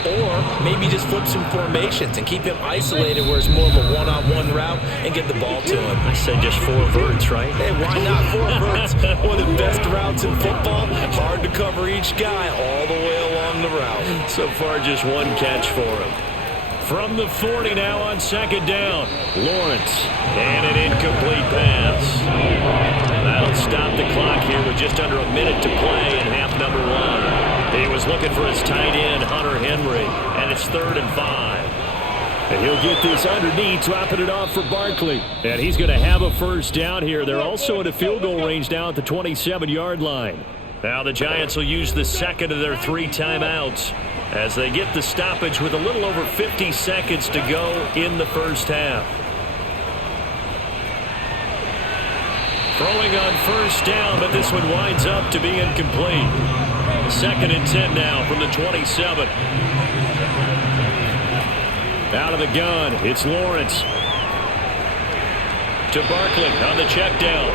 Or maybe just flip some formations and keep him isolated where it's more of a one-on-one route and get the ball to him. I say just 4 verts, right? Hey, why not 4 verts? One of the best routes in football. Hard to cover each guy all the way along the route. So far, just 1 catch for him. From the 40 now on second down. Lawrence. And an incomplete pass. That'll stop the clock here with just under a minute to play in half number 1. He was looking for his tight end, Hunter Henry. And it's 3rd and 5. And he'll get this underneath, dropping it off for Barkley. And he's going to have a first down here. They're also in a field goal range now at the 27-yard line. Now the Giants will use the second of their 3 timeouts as they get the stoppage with a little over 50 seconds to go in the first half. Throwing on first down, but this one winds up to be incomplete. 2nd and 10 now from the 27. Out of the gun, it's Lawrence. To Barkley on the check down.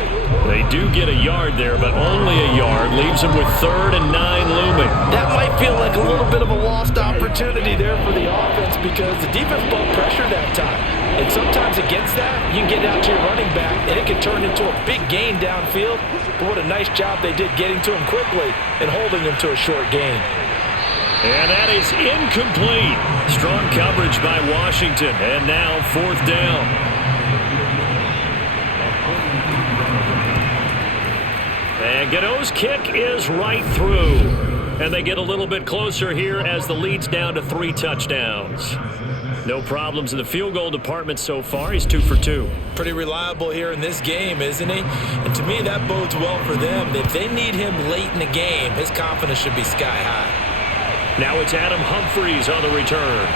They do get a yard there, but only a yard. Leaves them with 3rd and 9 looming. That might feel like a little bit of a lost opportunity there for the offense because the defense brought pressure that time. And sometimes against that, you can get out to your running back, and it can turn into a big gain downfield. But what a nice job they did getting to him quickly and holding him to a short gain. And that is incomplete. Strong coverage by Washington. And now 4th down. And Gano's kick is right through. And they get a little bit closer here as the lead's down to 3 touchdowns. No problems in the field goal department so far. He's 2 for 2. Pretty reliable here in this game, isn't he? And to me, that bodes well for them. If they need him late in the game, his confidence should be sky high. Now it's Adam Humphries on the return.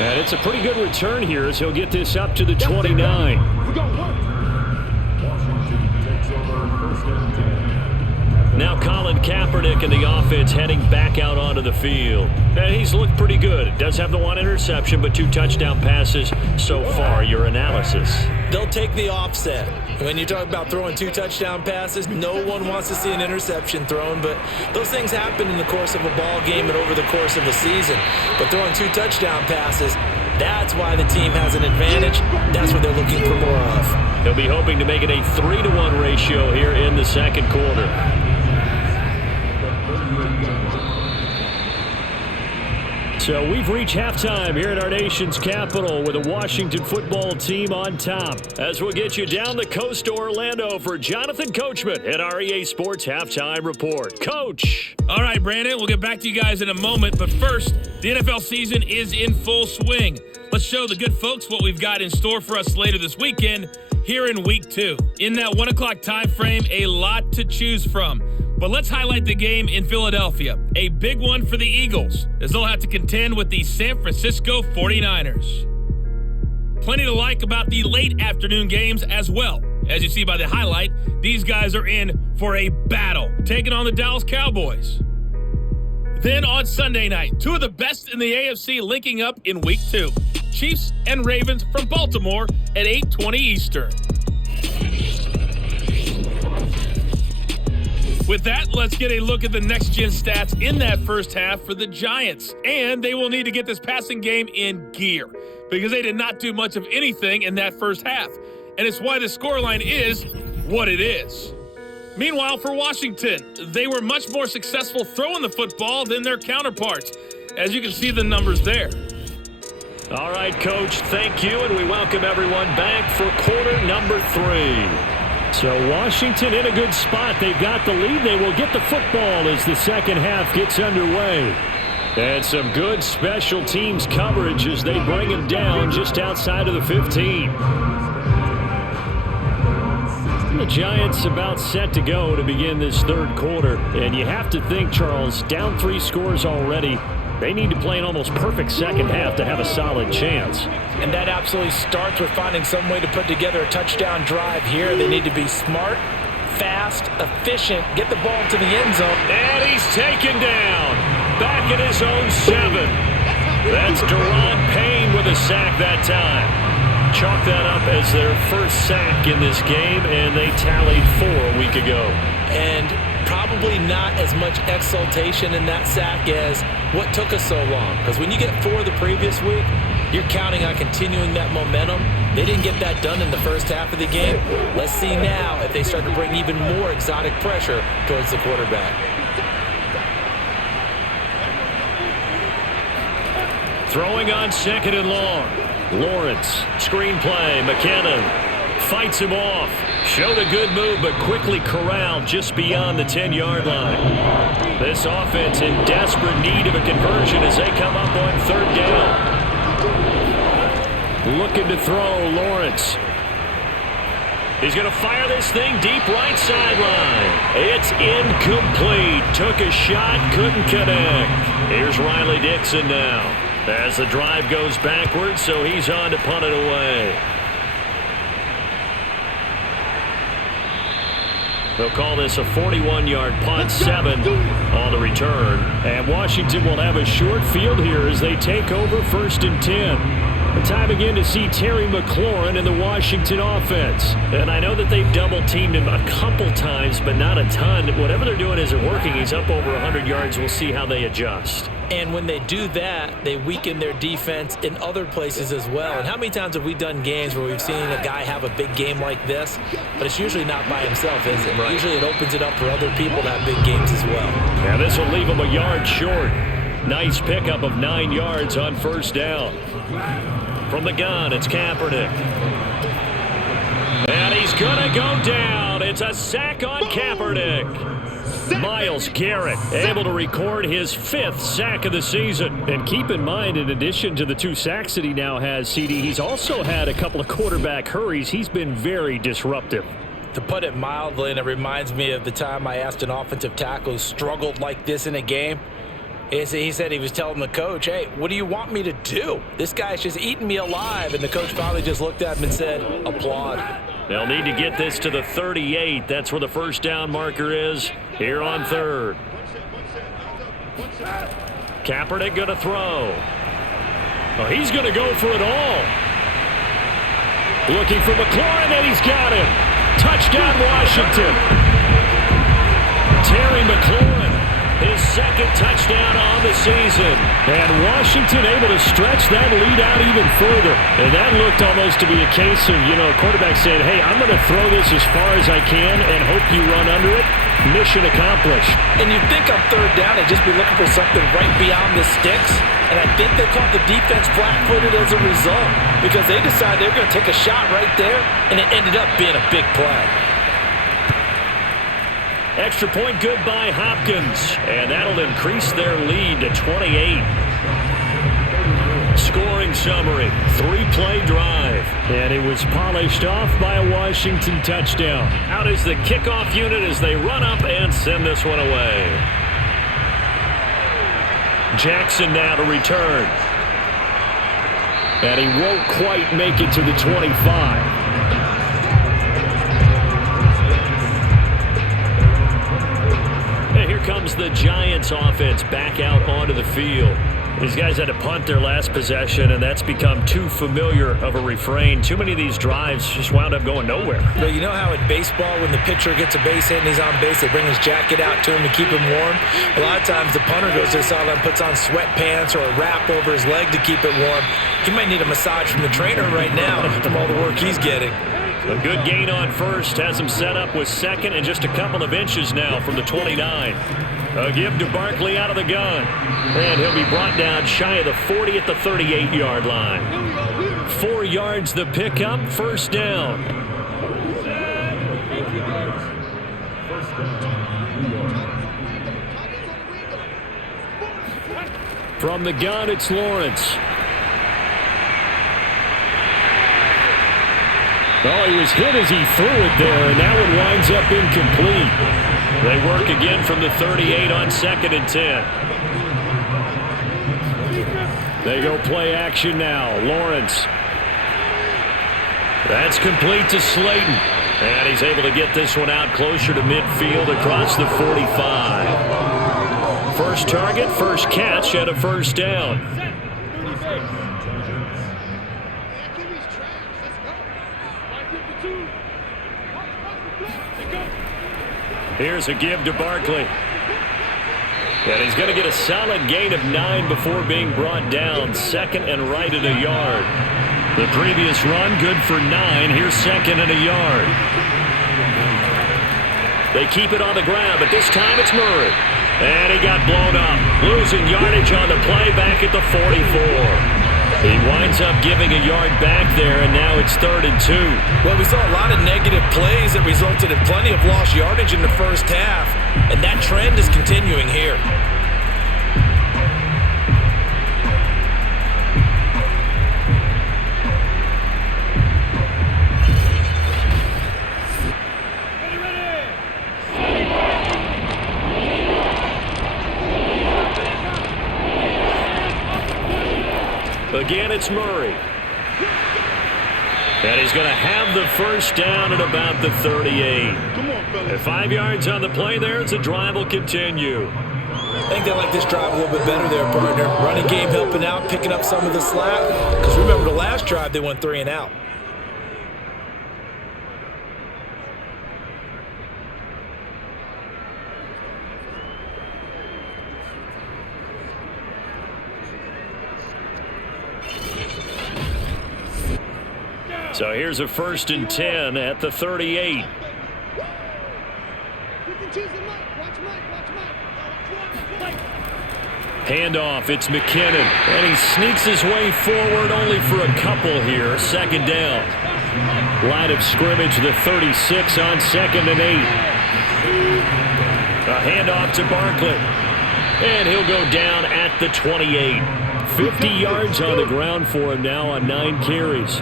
And it's a pretty good return here as he'll get this up to the 29. We got one. Washington takes over 1st and 10. Now Colin Kaepernick in the offense heading back out onto the field. And he's looked pretty good. Does have the 1 interception, but 2 touchdown passes so far. Your analysis. They'll take the offset. When you talk about throwing 2 touchdown passes, no one wants to see an interception thrown, but those things happen in the course of a ball game and over the course of a season. But throwing 2 touchdown passes, that's why the team has an advantage. That's what they're looking for more of. They'll be hoping to make it a 3-to-1 ratio here in the second quarter. So we've reached halftime here at our nation's capital with the Washington football team on top. As we'll get you down the coast to Orlando for Jonathan Coachman at our EA Sports Halftime Report. Coach. All right, Brandon, we'll get back to you guys in a moment. But first, the NFL season is in full swing. Let's show the good folks what we've got in store for us later this weekend here in Week 2. In that 1 o'clock time frame, a lot to choose from. But let's highlight the game in Philadelphia. A big one for the Eagles, as they'll have to contend with the San Francisco 49ers. Plenty to like about the late afternoon games as well. As you see by the highlight, these guys are in for a battle, taking on the Dallas Cowboys. Then on Sunday night, 2 of the best in the AFC linking up in Week 2. Chiefs and Ravens from Baltimore at 8:20 Eastern. With that, let's get a look at the next-gen stats in that first half for the Giants. And they will need to get this passing game in gear because they did not do much of anything in that first half. And it's why the scoreline is what it is. Meanwhile, for Washington, they were much more successful throwing the football than their counterparts, as you can see the numbers there. All right, Coach, thank you, and we welcome everyone back for quarter number 3. So Washington in a good spot. They've got the lead. They will get the football as the second half gets underway. And some good special teams coverage as they bring him down just outside of the 15. The Giants about set to go to begin this third quarter. And you have to think, Charles, down 3 scores already. They need to play an almost perfect second half to have a solid chance. And that absolutely starts with finding some way to put together a touchdown drive here. They need to be smart, fast, efficient, get the ball to the end zone. And he's taken down. Back at his own 7. That's Deron Payne with a sack that time. Chalk that up as their first sack in this game, and they tallied 4 a week ago. And probably not as much exultation in that sack as what took us so long. Because when you get 4 the previous week, you're counting on continuing that momentum. They didn't get that done in the first half of the game. Let's see now if they start to bring even more exotic pressure towards the quarterback. Throwing on 2nd and long. Lawrence, screen play, McKinnon fights him off. Showed a good move, but quickly corralled just beyond the 10-yard line. This offense in desperate need of a conversion as they come up on 3rd down. Looking to throw, Lawrence. He's going to fire this thing deep right sideline. It's incomplete. Took a shot, couldn't connect. Here's Riley Dixon now as the drive goes backwards, so he's on to punt it away. They'll call this a 41-yard punt, 7 on the return. And Washington will have a short field here as they take over 1st and 10. Time again to see Terry McLaurin in the Washington offense. And I know that they've double-teamed him a couple times, but not a ton. Whatever they're doing isn't working. He's up over 100 yards. We'll see how they adjust. And when they do that, they weaken their defense in other places as well. And how many times have we done games where we've seen a guy have a big game like this, but it's usually not by himself, is it? Right. Usually it opens it up for other people to have big games as well. Yeah, this will leave him a yard short. Nice pickup of 9 yards on 1st down. From the gun, it's Kaepernick. And he's going to go down. It's a sack on Kaepernick. Myles Garrett able to record his 5th sack of the season. And keep in mind, in addition to the 2 sacks that he now has, CD, he's also had a couple of quarterback hurries. He's been very disruptive. To put it mildly, and it reminds me of the time I asked an offensive tackle who struggled like this in a game. He said he was telling the coach, hey, what do you want me to do? This guy's just eating me alive. And the coach finally just looked at him and said, applaud. They'll need to get this to the 38. That's where the 1st down marker is here on 3rd. Kaepernick going to throw. Oh, he's going to go for it all. Looking for McLaurin, and he's got him. Touchdown, Washington. Terry McLaurin. His 2nd touchdown on the season. And Washington able to stretch that lead out even further. And that looked almost to be a case of, quarterback saying, hey, I'm going to throw this as far as I can and hope you run under it. Mission accomplished. And you'd think on 3rd down, they'd just be looking for something right beyond the sticks. And I think they caught the defense flat-footed as a result because they decided they were going to take a shot right there, and it ended up being a big play. Extra point good by Hopkins, and that'll increase their lead to 28. Scoring summary, 3-play drive, and it was polished off by a Washington touchdown. Out is the kickoff unit as they run up and send this one away. Jackson now to return, and he won't quite make it to the 25. Comes the Giants offense back out onto the field. These guys had to punt their last possession, and that's become too familiar of a refrain. Too many of these drives just wound up going nowhere. But you know how in baseball, when the pitcher gets a base hit and he's on base, they bring his jacket out to him to keep him warm? A lot of times the punter goes to the sideline, puts on sweatpants or a wrap over his leg to keep it warm. He might need a massage from the trainer right now from all the work he's getting. A good gain on 1st has him set up with 2nd and just a couple of inches now from the 29. A give to Barkley out of the gun. And he'll be brought down shy of the 40 at the 38-yard line. 4 yards the pickup, 1st down. From the gun, it's Lawrence. Oh, he was hit as he threw it there, and that one winds up incomplete. They work again from the 38 on 2nd and 10. They go play action now. Lawrence. That's complete to Slayton. And he's able to get this one out closer to midfield across the 45. First target, first catch at a 1st down. Here's a give to Barkley. And he's going to get a solid gain of 9 before being brought down. 2nd and right at a yard. The previous run good for 9. Here's 2nd and a yard. They keep it on the ground, but this time it's Murray. And he got blown up, losing yardage on the play back at the 44. He winds up giving a yard back there, and now it's 3rd and 2. Well, we saw a lot of negative plays that resulted in plenty of lost yardage in the first half, and that trend is continuing here. Again, it's Murray. And he's going to have the first down at about the 38. At 5 yards on the play there, the drive will continue. I think they like this drive a little bit better there, partner. Running game helping out, picking up some of the slack. Because remember, the last drive, they went 3 and out. So here's a 1st and 10 at the 38. Handoff, it's McKinnon. And he sneaks his way forward only for a couple here. 2nd down. Line of scrimmage, the 36 on 2nd and 8. A handoff to Barkley. And he'll go down at the 28. 50 yards on the ground for him now on 9 carries.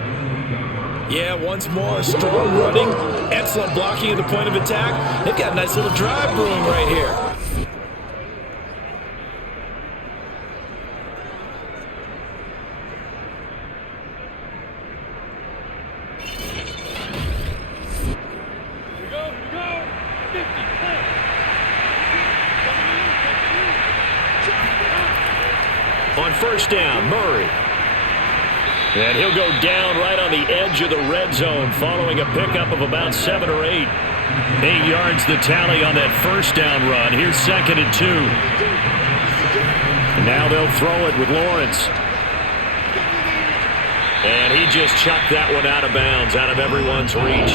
Yeah, once more, strong running, excellent blocking at the point of attack. They've got a nice little drive brewing right here. On 1st down, Murray. And he'll go down right on the edge of the red zone following a pickup of about 7 or 8. 8 yards the tally on that 1st down run. Here's 2nd and 2. And now they'll throw it with Lawrence. And he just chucked that one out of bounds, out of everyone's reach.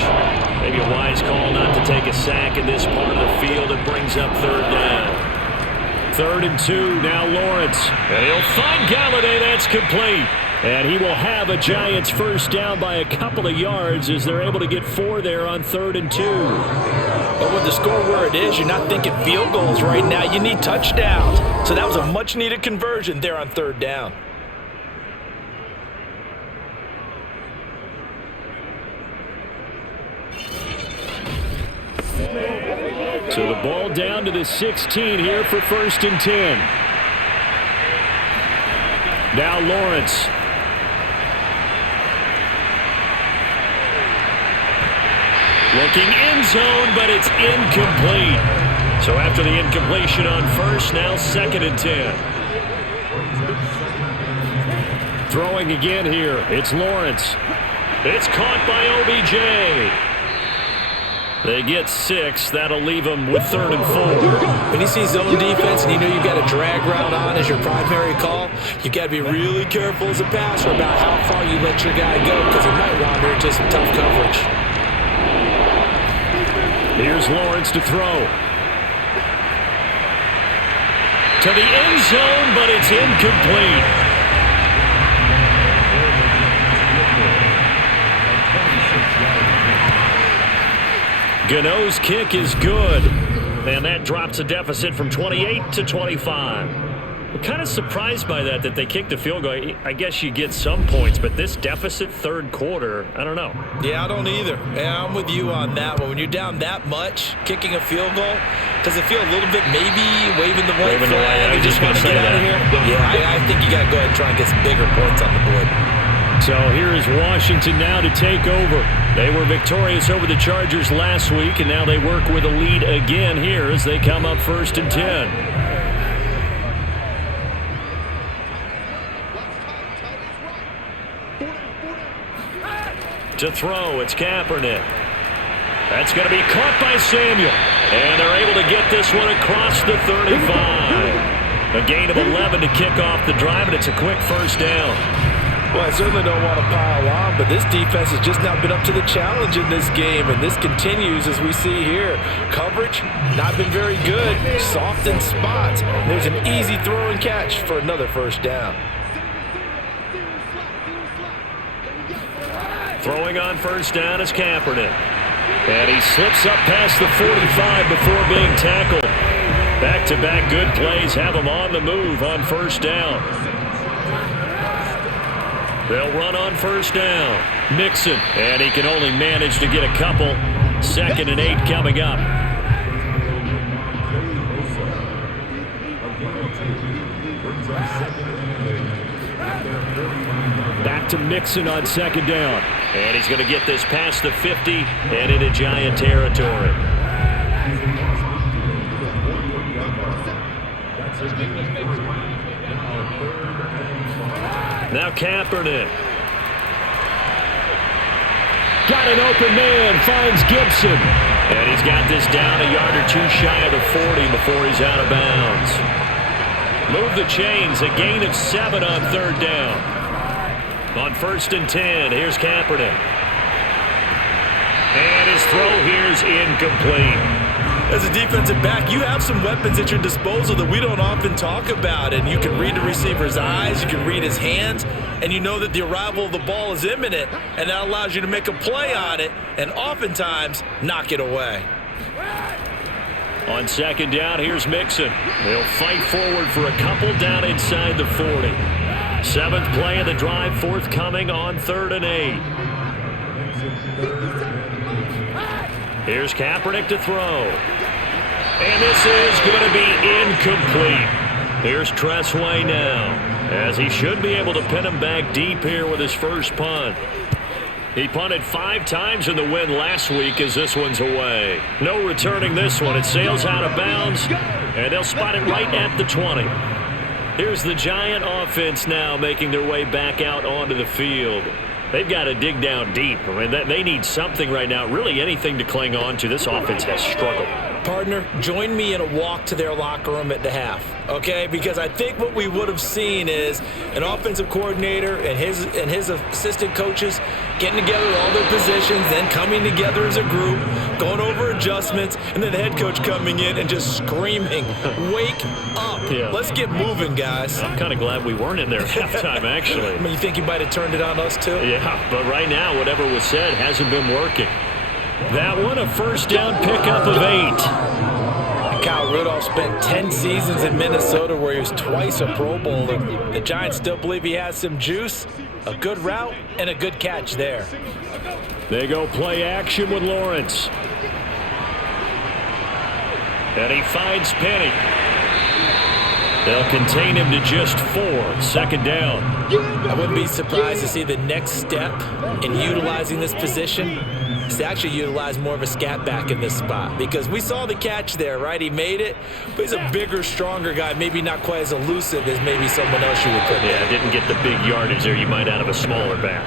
Maybe a wise call not to take a sack in this part of the field. It brings up 3rd down. 3rd and 2, now Lawrence. And he'll find Galladay. That's complete. And he will have a Giants first down by a couple of yards as they're able to get 4 there on 3rd and 2. But with the score where it is, you're not thinking field goals right now. You need touchdowns. So that was a much-needed conversion there on 3rd down. So the ball down to the 16 here for 1st and 10. Now Lawrence. Looking end zone, but it's incomplete. So after the incompletion on 1st, now 2nd and 10. Throwing again here, it's Lawrence. It's caught by OBJ. They get 6. That'll leave them with 3rd and 4. When you see zone defense and you know you've got a drag route on as your primary call, you've got to be really careful as a passer about how far you let your guy go because he might wander into some tough coverage. Here's Lawrence to throw. To the end zone, but it's incomplete. Gano's kick is good. And that drops a deficit from 28 to 25. I'm kind of surprised by that they kicked the field goal. I guess you get some points, but this deficit 3rd quarter, I don't know. Yeah, I don't either. Yeah, I'm with you on that one. When you're down that much, kicking a field goal, does it feel a little bit maybe waving the white flag? I just want to get out of here? Yeah, I think you got to go ahead and try and get some bigger points on the board. So here is Washington now to take over. They were victorious over the Chargers last week, and now they work with a lead again here as they come up 1st and 10. To throw, it's Kaepernick. That's going to be caught by Samuel. And they're able to get this one across the 35. A gain of 11 to kick off the drive, and it's a quick 1st down. Well, I certainly don't want to pile on, but this defense has just not been up to the challenge in this game, and this continues as we see here. Coverage, not been very good. Soft in spots. There's an easy throw and catch for another first down. Throwing on first down is Kaepernick. And he slips up past the 45 before being tackled. Back-to-back good plays have him on the move on first down. They'll run on first down. Mixon, and he can only manage to get a couple. 2nd and 8 coming up. Back to Mixon on 2nd down. And he's going to get this past the 50 and into Giant territory. Now Kaepernick. Got an open man, finds Gibson. And he's got this down a yard or two shy of the 40 before he's out of bounds. Move the chains, a gain of 7 on 3rd down. On 1st and 10, here's Kaepernick. And his throw here's incomplete. As a defensive back, you have some weapons at your disposal that we don't often talk about. And you can read the receiver's eyes, you can read his hands, and you know that the arrival of the ball is imminent, and that allows you to make a play on it and oftentimes knock it away. On 2nd down, here's Mixon. They'll fight forward for a couple down inside the 40. 7th play of the drive forthcoming on 3rd and 8. Here's Kaepernick to throw. And this is going to be incomplete. Here's Tressway now, as he should be able to pin him back deep here with his first punt. He punted 5 times in the win last week as this one's away. No returning this one. It sails out of bounds, and they'll spot it right at the 20. Here's the Giant offense now making their way back out onto the field. They've got to dig down deep. I mean, they need something right now, really anything to cling on to. This offense has struggled. Partner, join me in a walk to their locker room at the half, okay? Because I think what we would have seen is an offensive coordinator and his assistant coaches getting together with all their positions, then coming together as a group, going over adjustments, and then the head coach coming in and just screaming, "Wake up. Yeah. Let's get moving, guys." I'm kind of glad we weren't in there at halftime, actually. I mean, you think you might have turned it on us, too? Yeah, but right now, whatever was said hasn't been working. That one, a first down pickup of 8. Kyle Rudolph spent 10 seasons in Minnesota where he was twice a Pro Bowler. The Giants still believe he has some juice, a good route, and a good catch there. They go play action with Lawrence. And he finds Penny. They'll contain him to just 4. 2nd down. I wouldn't be surprised to see the next step in utilizing this position is to actually utilize more of a scat back in this spot, because we saw the catch there, right? He made it, but he's a bigger, stronger guy, maybe not quite as elusive as maybe someone else you would put in. Yeah, didn't get the big yardage there you might out of a smaller back.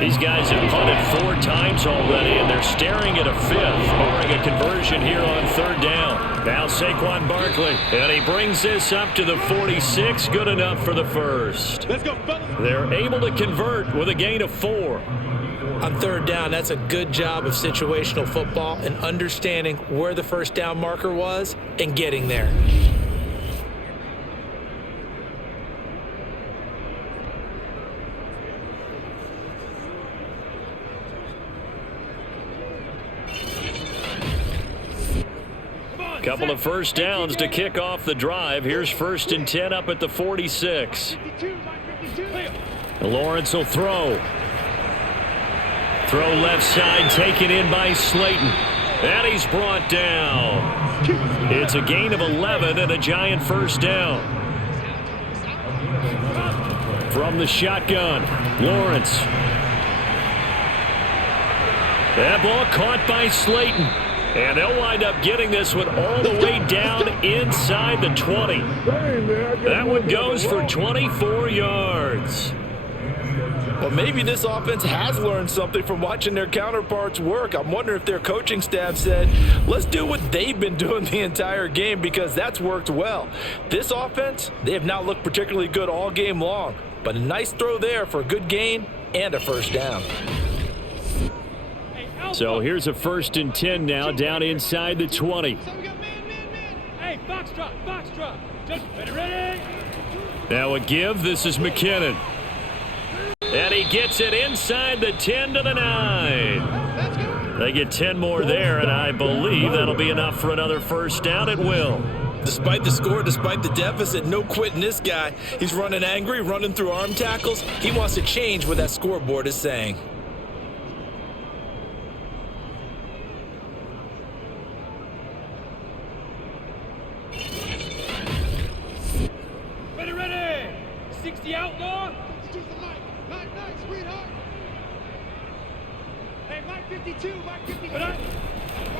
These guys have punted 4 times already, and they're staring at a 5th, barring a conversion here on 3rd down. Now Saquon Barkley, and he brings this up to the 46, good enough for the first. Let's go, fellas. They're able to convert with a gain of 4. On 3rd down, that's a good job of situational football and understanding where the first down marker was and getting there. Couple of first downs to kick off the drive. Here's 1st and 10 up at the 46. Lawrence will throw. Throw left side, taken in by Slayton. And he's brought down. It's a gain of 11 and a Giant first down. From the shotgun, Lawrence. That ball caught by Slayton. And they'll wind up getting this one all the way down inside the 20. That one goes for 24 yards. Well, maybe this offense has learned something from watching their counterparts work. I'm wondering if their coaching staff said, let's do what they've been doing the entire game, because that's worked well. This offense, they have not looked particularly good all game long. But a nice throw there for a good gain and a first down. So here's a 1st and 10 now, down inside the 20. Hey, box drop, box drop. Just ready. Now a give. This is McKinnon. And he gets it inside the 10 to the 9. They get 10 more there, and I believe that'll be enough for another first down. It will. Despite the score, despite the deficit, no quitting this guy. He's running angry, running through arm tackles. He wants to change what that scoreboard is saying. Ready. 60 outlaw. Hey, Mike 52, Mike 52.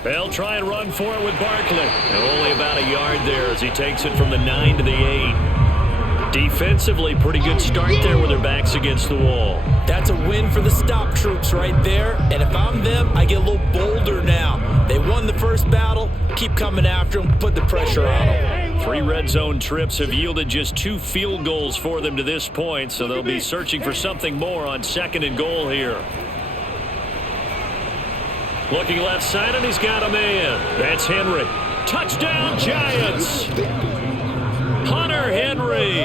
They'll try and run for it with Barkley. Only about a yard there as he takes it from the 9 to the 8. Defensively, pretty good start there with their backs against the wall. That's a win for the stop troops right there. And if I'm them, I get a little bolder now. They won the first battle. Keep coming after them. Put the pressure on them. 3 red zone trips have yielded just 2 field goals for them to this point, so they'll be searching for something more on 2nd and goal here. Looking left side, and he's got a man. That's Henry. Touchdown, Giants! Hunter Henry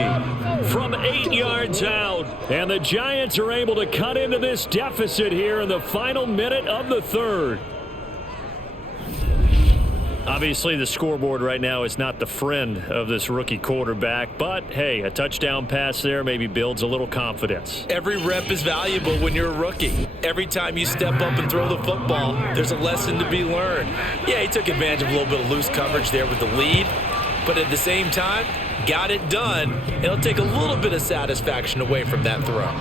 from 8 yards out. And the Giants are able to cut into this deficit here in the final minute of the 3rd. Obviously, the scoreboard right now is not the friend of this rookie quarterback, but hey, a touchdown pass there maybe builds a little confidence. Every rep is valuable when you're a rookie. Every time you step up and throw the football, there's a lesson to be learned. Yeah, he took advantage of a little bit of loose coverage there with the lead, but at the same time, got it done. It'll take a little bit of satisfaction away from that throw.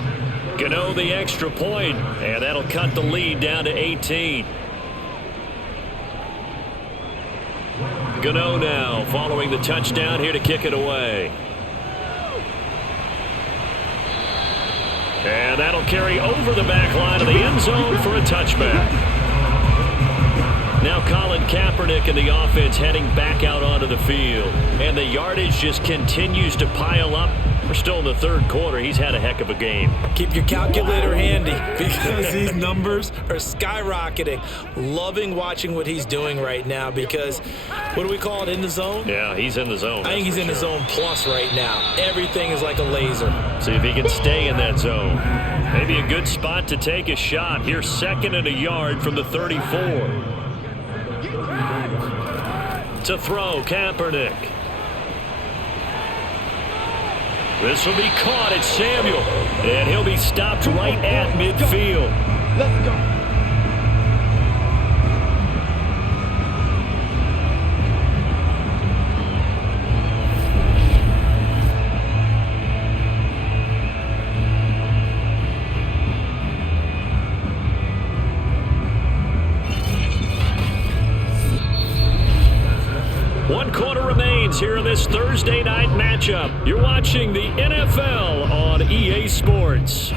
Gano the extra point, and that'll cut the lead down to 18. Gano now following the touchdown here to kick it away. And that'll carry over the back line of the end zone for a touchback. Now Colin Kaepernick and the offense heading back out onto the field. And the yardage just continues to pile up. We're still in the 3rd quarter. He's had a heck of a game. Keep your calculator handy because these numbers are skyrocketing. Loving watching what he's doing right now because, what do we call it, in the zone? Yeah, he's in the zone. I think he's in the zone plus right now. Everything is like a laser. See if he can stay in that zone. Maybe a good spot to take a shot. Here's 2nd and a yard from the 34. To throw, Kaepernick. This will be caught at Samuel, and he'll be stopped right at midfield. Let's go. One quarter remains here in this Thursday night matchup. You're watching the NFL on EA Sports.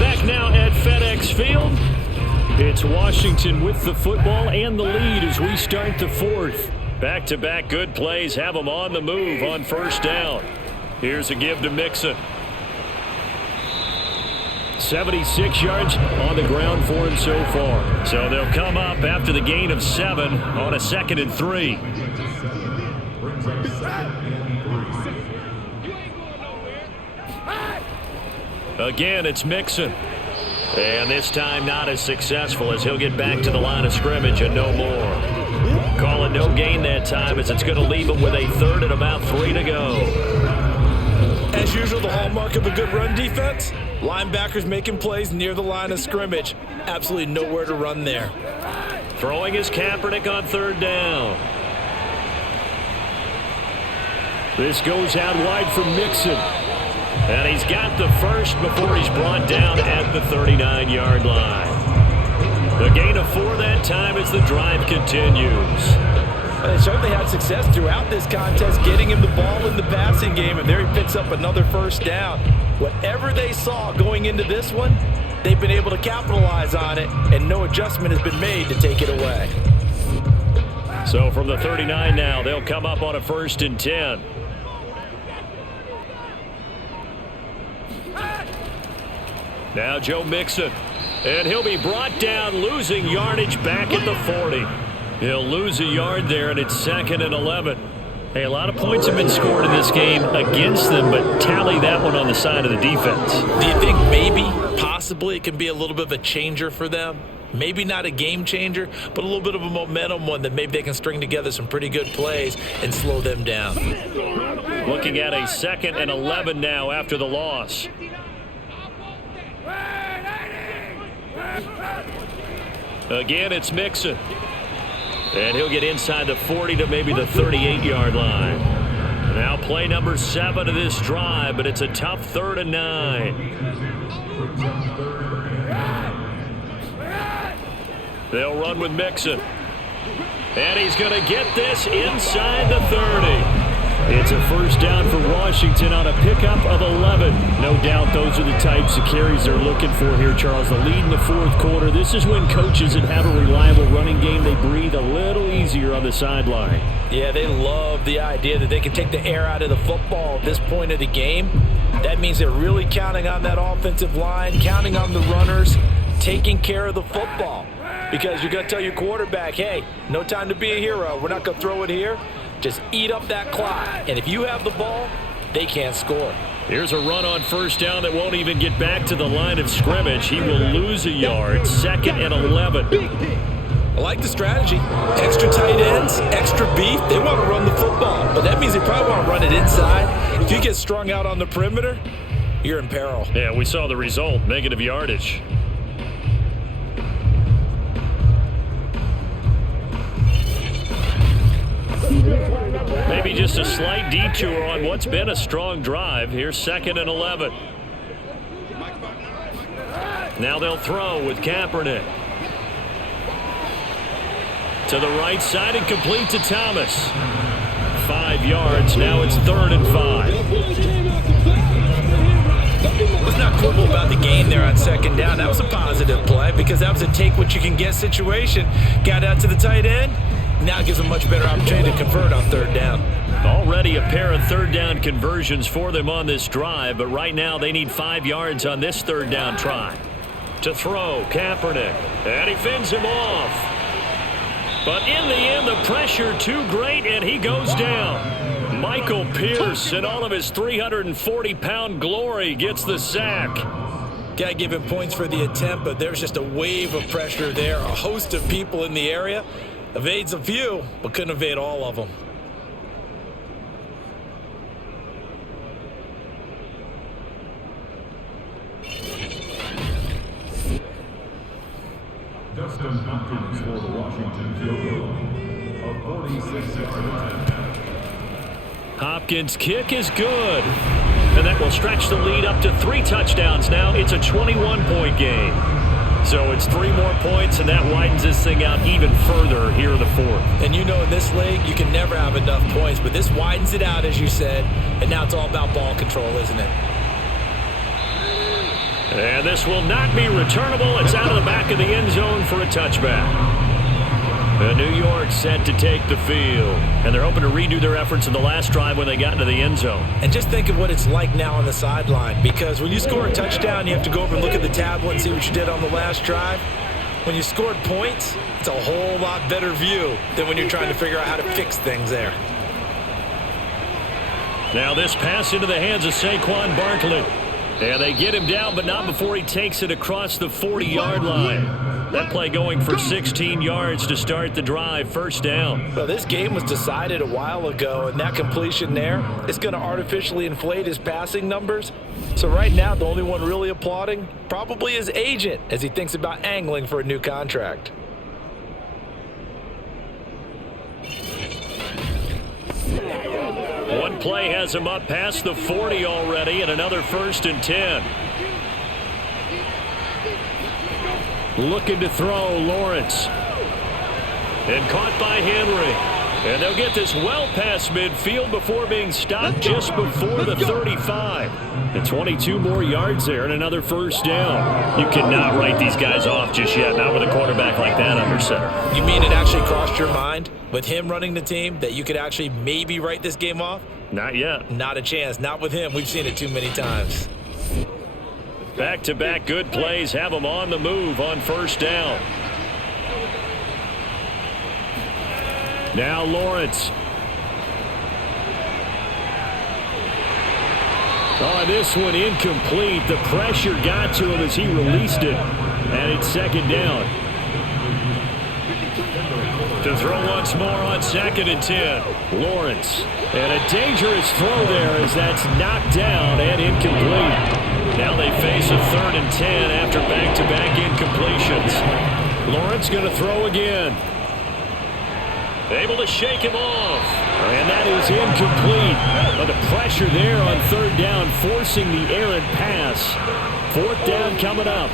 Back now at FedEx Field. It's Washington with the football and the lead as we start the 4th. Back-to-back good plays have them on the move on first down. Here's a give to Mixon. 76 yards on the ground for him so far. So they'll come up after the gain of 7 on a 2nd and 3. Again, it's Mixon. And this time not as successful as he'll get back to the line of scrimmage and no more. Calling no gain that time as it's going to leave him with a 3rd and about 3 to go. As usual, the hallmark of a good run defense, linebackers making plays near the line of scrimmage. Absolutely nowhere to run there. Throwing is Kaepernick on 3rd down. This goes out wide for Mixon. And he's got the first before he's brought down at the 39-yard line. The gain of 4 that time as the drive continues. They certainly had success throughout this contest, getting him the ball in the passing game, and there he picks up another first down. Whatever they saw going into this one, they've been able to capitalize on it, and no adjustment has been made to take it away. So from the 39 now, they'll come up on a 1st and 10. Now Joe Mixon. And he'll be brought down, losing yardage back at the 40. He'll lose a yard there, and it's 2nd and 11. Hey, a lot of points have been scored in this game against them, but tally that one on the side of the defense. Do you think maybe, possibly, it can be a little bit of a changer for them? Maybe not a game changer, but a little bit of a momentum one that maybe they can string together some pretty good plays and slow them down. Looking at a 2nd and 11 now after the loss. Again, it's Mixon. And he'll get inside the 40 to maybe the 38-yard line. Now play number 7 of this drive, but it's a tough 3rd and 9. They'll run with Mixon. And he's going to get this inside the 30. It's a first down for Washington on a pickup of 11. No doubt those are the types of carries they're looking for here, Charles. The lead in the 4th quarter. This is when coaches that have a reliable running game, they breathe a little easier on the sideline. Yeah, they love the idea that they can take the air out of the football at this point of the game. That means they're really counting on that offensive line, counting on the runners, taking care of the football. Because you're going to tell your quarterback, hey, no time to be a hero. We're not going to throw it here. Just eat up that clock. And if you have the ball, they can't score. Here's a run on first down that won't even get back to the line of scrimmage. He will lose a yard. 2nd and 11. I like the strategy. Extra tight ends, extra beef. They want to run the football. But that means they probably want to run it inside. If you get strung out on the perimeter, you're in peril. Yeah, we saw the result. Negative yardage. Maybe just a slight detour on what's been a strong drive. Here's 2nd and 11. Now they'll throw with Kaepernick. To the right side and complete to Thomas. 5 yards. Now it's 3rd and 5. Let's not quibble about the gain there on 2nd down. That was a positive play because that was a take-what-you-can-get situation. Got out to the tight end. Now gives them much better opportunity to convert on 3rd down. Already a pair of 3rd down conversions for them on this drive, but right now they need 5 yards on this 3rd down try. To throw, Kaepernick, and he fends him off. But in the end, the pressure too great, and he goes down. Michael Pierce, in all of his 340-pound glory, gets the sack. Got to give him points for the attempt, but there's just a wave of pressure there. A host of people in the area. Evades a few, but couldn't evade all of them. Dustin Hopkins for the Washington field goal. A 46-yard attempt. Hopkins' kick is good. And that will stretch the lead up to 3 touchdowns now. It's a 21-point game. So it's 3 more points, and that widens this thing out even further here in the 4th. And you know in this league, you can never have enough points, but this widens it out, as you said, and now it's all about ball control, isn't it? And this will not be returnable. It's out of the back of the end zone for a touchback. New York set to take the field. And they're hoping to redo their efforts in the last drive when they got into the end zone. And just think of what it's like now on the sideline. Because when you score a touchdown, you have to go over and look at the tablet and see what you did on the last drive. When you scored points, it's a whole lot better view than when you're trying to figure out how to fix things there. Now this pass into the hands of Saquon Barkley. And they get him down, but not before he takes it across the 40-yard line. That play going for 16 yards to start the drive. First down. Well, this game was decided a while ago, and that completion there is going to artificially inflate his passing numbers. So right now, the only one really applauding probably his agent as he thinks about angling for a new contract. One play has him up past the 40 already, and another 1st and 10. Looking to throw, Lawrence. And caught by Henry. And they'll get this well past midfield before being stopped just before the 35. And 22 more yards there and another first down. You cannot write these guys off just yet, not with a quarterback like that under center. You mean it actually crossed your mind with him running the team that you could actually maybe write this game off? Not yet. Not a chance. Not with him. We've seen it too many times. Back-to-back good plays have them on the move on first down. Now Lawrence. Oh, this one incomplete. The pressure got to him as he released it. And it's second down. To throw once more on 2nd and 10. Lawrence. And a dangerous throw there as that's knocked down and incomplete. Now they face a 3rd and 10 after back-to-back incompletions. Lawrence going to throw again. Able to shake him off. And that is incomplete. But the pressure there on 3rd down, forcing the errant pass. 4th down coming up.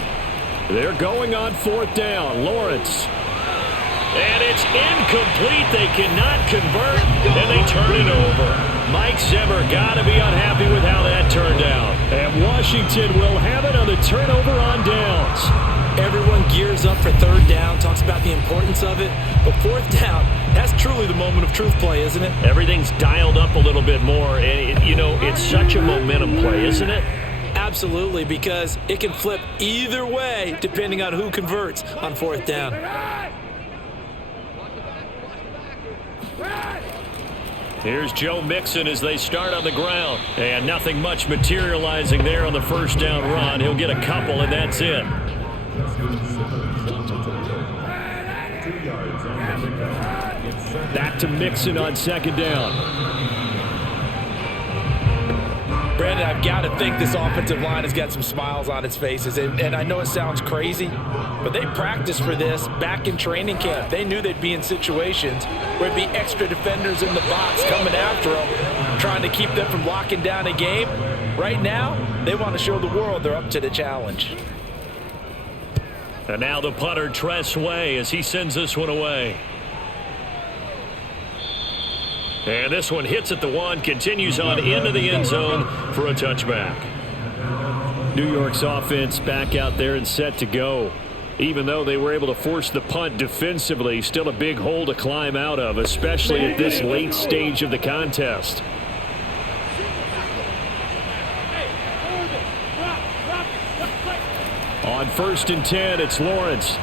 They're going on 4th down. Lawrence. And it's incomplete. They cannot convert, and they turn it over. Mike Zimmer got to be unhappy with how that turned out. And Washington will have it on the turnover on downs. Everyone gears up for 3rd down, talks about the importance of it. But 4th down, that's truly the moment of truth play, isn't it? Everything's dialed up a little bit more. And, it's such a momentum play, isn't it? Absolutely, because it can flip either way depending on who converts on 4th down. Here's Joe Mixon as they start on the ground. And nothing much materializing there on the first down run. He'll get a couple, and that's it. Back to Mixon on 2nd down. Brandon, I've got to think this offensive line has got some smiles on its faces. And I know it sounds crazy, but they practiced for this back in training camp. They knew they'd be in situations where it'd be extra defenders in the box coming after them, trying to keep them from locking down a game. Right now, they want to show the world they're up to the challenge. And now the punter, Tress Way, as he sends this one away. And this one hits at the 1, continues on into the end zone for a touchback. New York's offense back out there and set to go. Even though they were able to force the punt defensively, still a big hole to climb out of, especially at this late stage of the contest. On 1st and 10, it's Lawrence.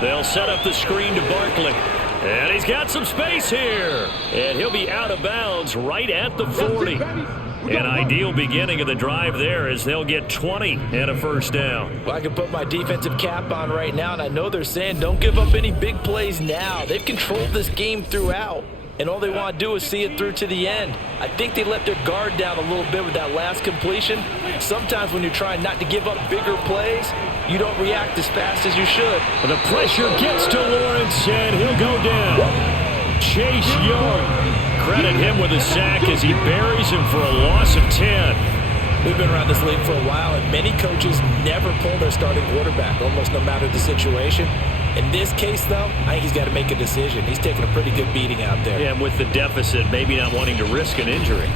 They'll set up the screen to Barkley. And he's got some space here. And he'll be out of bounds right at the 40. An ideal beginning of the drive there as they'll get 20 and a first down. Well, I can put my defensive cap on right now, and I know they're saying don't give up any big plays now. They've controlled this game throughout, and all they want to do is see it through to the end. I think they let their guard down a little bit with that last completion. Sometimes when you're trying not to give up bigger plays, you don't react as fast as you should. The pressure gets to Lawrence, and he'll go down. Chase Young. Credit him with a sack as he buries him for a loss of 10. We've been around this league for a while, and many coaches never pull their starting quarterback, almost no matter the situation. In this case, though, I think he's got to make a decision. He's taking a pretty good beating out there. Yeah, and with the deficit, maybe not wanting to risk an injury.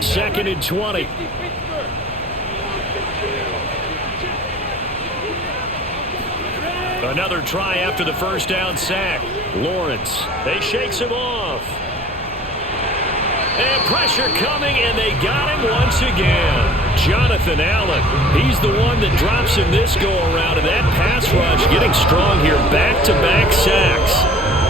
2nd and 20. Another try after the first down sack. Lawrence, they shakes him off. And pressure coming, and they got him once again. Jonathan Allen, he's the one that drops him this go-around, and that pass rush getting strong here. Back-to-back sacks.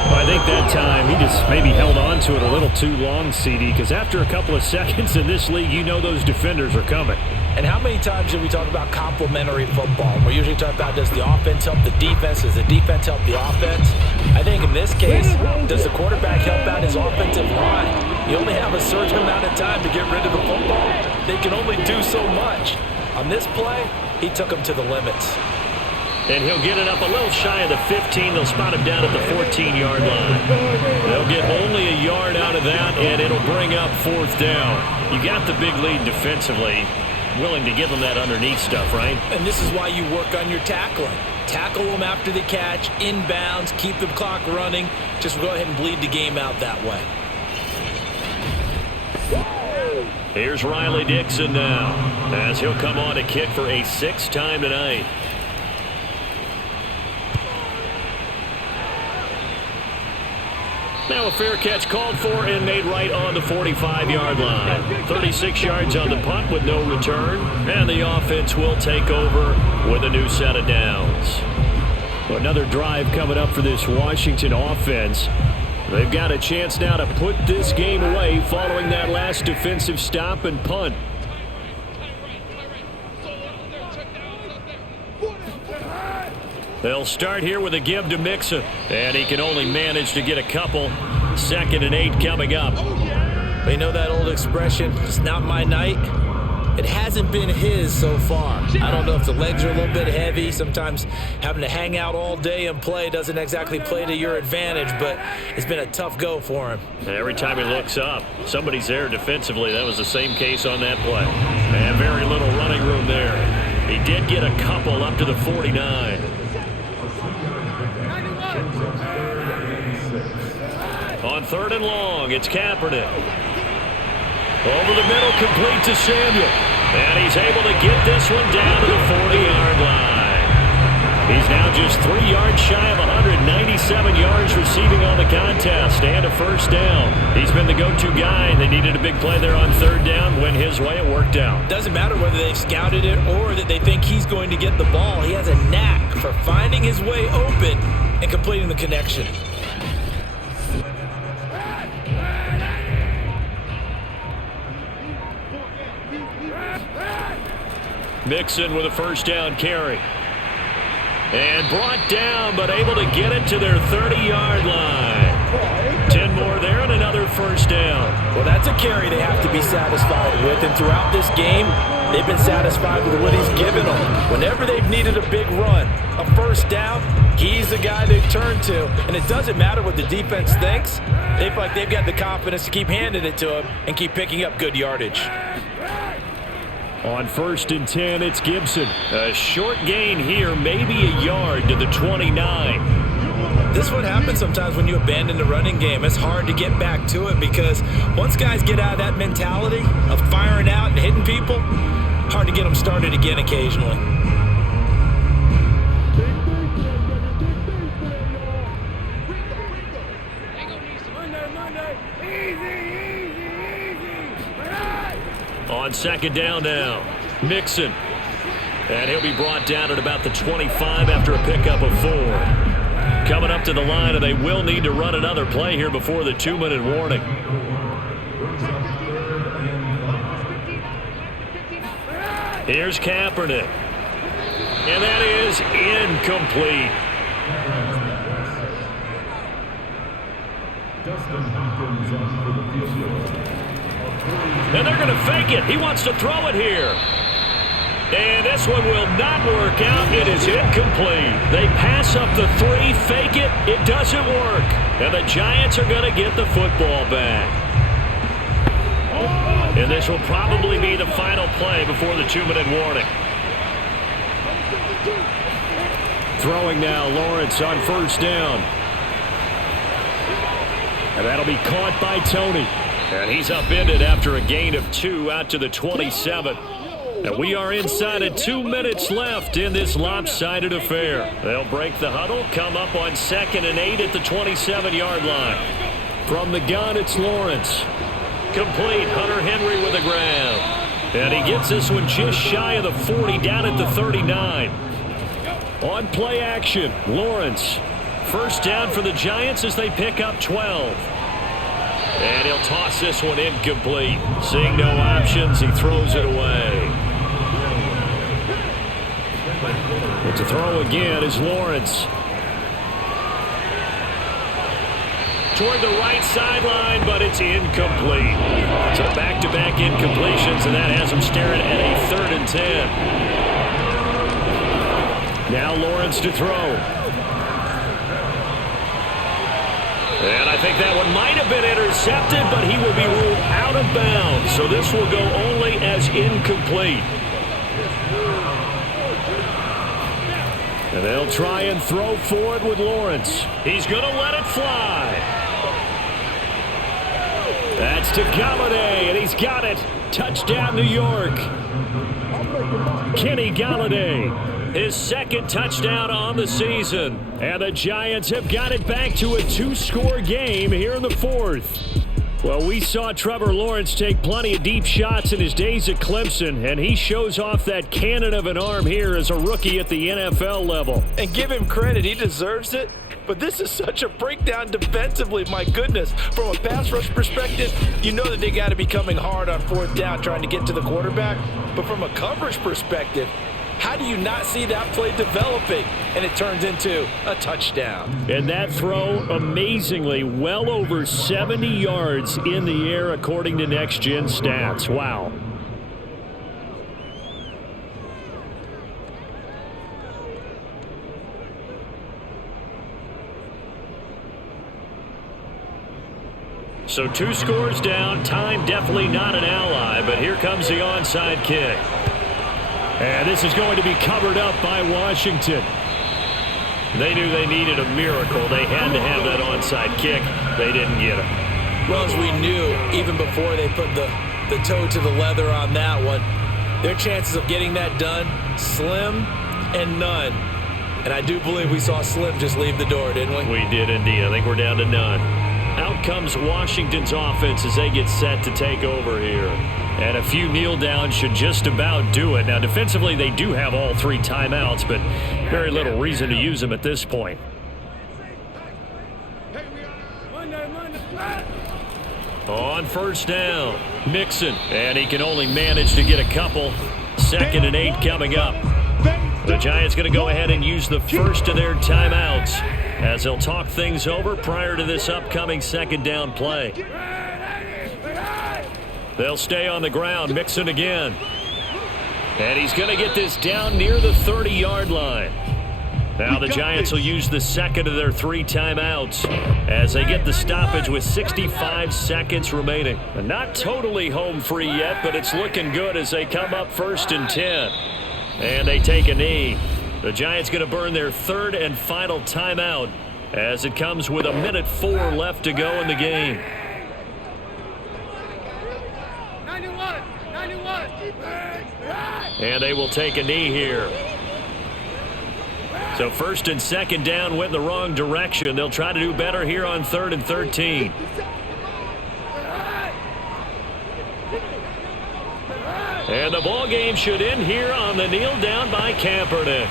Well, I think that time he just maybe held on to it a little too long, CD, because after a couple of seconds in this league, you know those defenders are coming. And how many times do we talk about complementary football? We usually talk about, does the offense help the defense? Does the defense help the offense? I think in this case, does the quarterback help out his offensive line? You only have a certain amount of time to get rid of the football. They can only do so much. On this play, he took him to the limits. And he'll get it up a little shy of the 15. They'll spot him down at the 14-yard line. They'll get only a yard out of that, and it'll bring up 4th down. You got the big lead defensively. Willing to give them that underneath stuff, right? And this is why you work on your tackling. Tackle them after the catch, inbounds, keep the clock running. Just go ahead and bleed the game out that way. Here's Riley Dixon now, as he'll come on to kick for a 6th time tonight. Now a fair catch called for and made right on the 45-yard line. 36 yards on the punt with no return. And the offense will take over with a new set of downs. Another drive coming up for this Washington offense. They've got a chance now to put this game away following that last defensive stop and punt. They'll start here with a give to Mixon, and he can only manage to get a couple. 2nd and 8 coming up. They know that old expression, it's not my night. It hasn't been his so far. I don't know if the legs are a little bit heavy. Sometimes having to hang out all day and play doesn't exactly play to your advantage, but it's been a tough go for him. Every time he looks up, somebody's there defensively. That was the same case on that play. And very little running room there. He did get a couple up to the 49. On 3rd and long, it's Kaepernick. Over the middle, complete to Samuel. And he's able to get this one down to the 40-yard line. He's now just 3 yards shy of 197 yards receiving on the contest and a first down. He's been the go-to guy. They needed a big play there on 3rd down. Went his way, it worked out. Doesn't matter whether they've scouted it or that they think he's going to get the ball. He has a knack for finding his way open and completing the connection. Mixon with a first down carry. And brought down, but able to get it to their 30-yard line. 10 more there and another first down. Well, that's a carry they have to be satisfied with. And throughout this game, they've been satisfied with what he's given them. Whenever they've needed a big run, a first down, he's the guy they turn to. And it doesn't matter what the defense thinks. They feel like they've got the confidence to keep handing it to him and keep picking up good yardage. On 1st and 10, it's Gibson. A short gain here, maybe a yard to the 29. This is what happens sometimes when you abandon the running game. It's hard to get back to it because once guys get out of that mentality of firing out and hitting people, hard to get them started again occasionally. On 2nd down now, Mixon. And he'll be brought down at about the 25 after a pickup of 4. Coming up to the line, and they will need to run another play here before the 2-minute warning. Here's Kaepernick. And that is incomplete. And they're going to fake it. He wants to throw it here. And this one will not work out. It is incomplete. They pass up the 3, fake it. It doesn't work. And the Giants are going to get the football back. And this will probably be the final play before the 2-minute warning. Throwing now, Lawrence on 1st down. And that'll be caught by Tony. And he's upended after a gain of 2 out to the 27. And we are inside of 2 minutes left in this lopsided affair. They'll break the huddle, come up on 2nd and 8 at the 27-yard line. From the gun, it's Lawrence. Complete, Hunter Henry with a grab. And he gets this one just shy of the 40, down at the 39. On play action, Lawrence. First down for the Giants as they pick up 12. And he'll toss this one incomplete. Seeing no options, he throws it away. But to throw again is Lawrence. Toward the right sideline, but it's incomplete. So back-to-back incompletions, and that has him staring at a 3rd and 10. Now Lawrence to throw. And I think that one might have been intercepted, but he will be ruled out of bounds. So this will go only as incomplete. And they'll try and throw for it with Lawrence. He's going to let it fly. That's to Galladay, and he's got it. Touchdown, New York. Kenny Galladay, his second touchdown on the season. And the Giants have got it back to a 2-score game here in the fourth. Well, we saw Trevor Lawrence take plenty of deep shots in his days at Clemson, and he shows off that cannon of an arm here as a rookie at the NFL level. And give him credit, he deserves it. But this is such a breakdown defensively, my goodness. From a pass rush perspective, you know that they got to be coming hard on fourth down trying to get to the quarterback. But from a coverage perspective, how do you not see that play developing? And it turns into a touchdown. And that throw, amazingly, well over 70 yards in the air according to Next Gen Stats. Wow. So 2 scores down, time definitely not an ally, but here comes the onside kick. And this is going to be covered up by Washington. They knew they needed a miracle. They had to have that onside kick. They didn't get it. Well, as we knew, even before they put the toe to the leather on that one, their chances of getting that done, slim and none. And I do believe we saw Slim just leave the door, didn't we? We did indeed. I think we're down to none. Out comes Washington's offense as they get set to take over here. And a few kneel downs should just about do it. Now, defensively, they do have all 3 timeouts, but very little reason to use them at this point. On first down, Mixon, and he can only manage to get a couple. 2nd and 8 coming up. The Giants going to go ahead and use the first of their timeouts as they'll talk things over prior to this upcoming 2nd down play. They'll stay on the ground, Mixon again. And he's going to get this down near the 30-yard line. Now the Giants will use the 2nd of their 3 timeouts as they get the stoppage with 65 seconds remaining. And not totally home free yet, but it's looking good as they come up 1st and 10. And they take a knee. The Giants going to burn their 3rd and final timeout as it comes with 1:04 left to go in the game. 91. And they will take a knee here. So 1st and 2nd down went in the wrong direction. They'll try to do better here on 3rd and 13. And the ball game should end here on the kneel down by Kaepernick.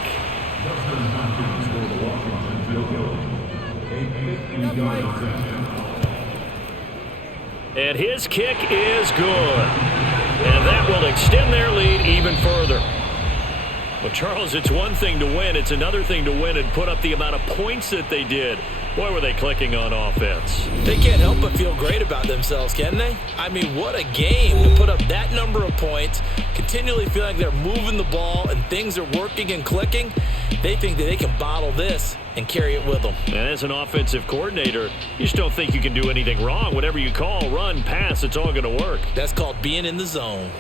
And his kick is good. And that will extend their lead even further. Well, Charles, it's one thing to win. It's another thing to win and put up the amount of points that they did. Boy, were they clicking on offense. They can't help but feel great about themselves, can they? I mean, what a game to put up that number of points, continually feel like they're moving the ball and things are working and clicking. They think that they can bottle this and carry it with them. And as an offensive coordinator, you just don't think you can do anything wrong. Whatever you call, run, pass, it's all going to work. That's called being in the zone.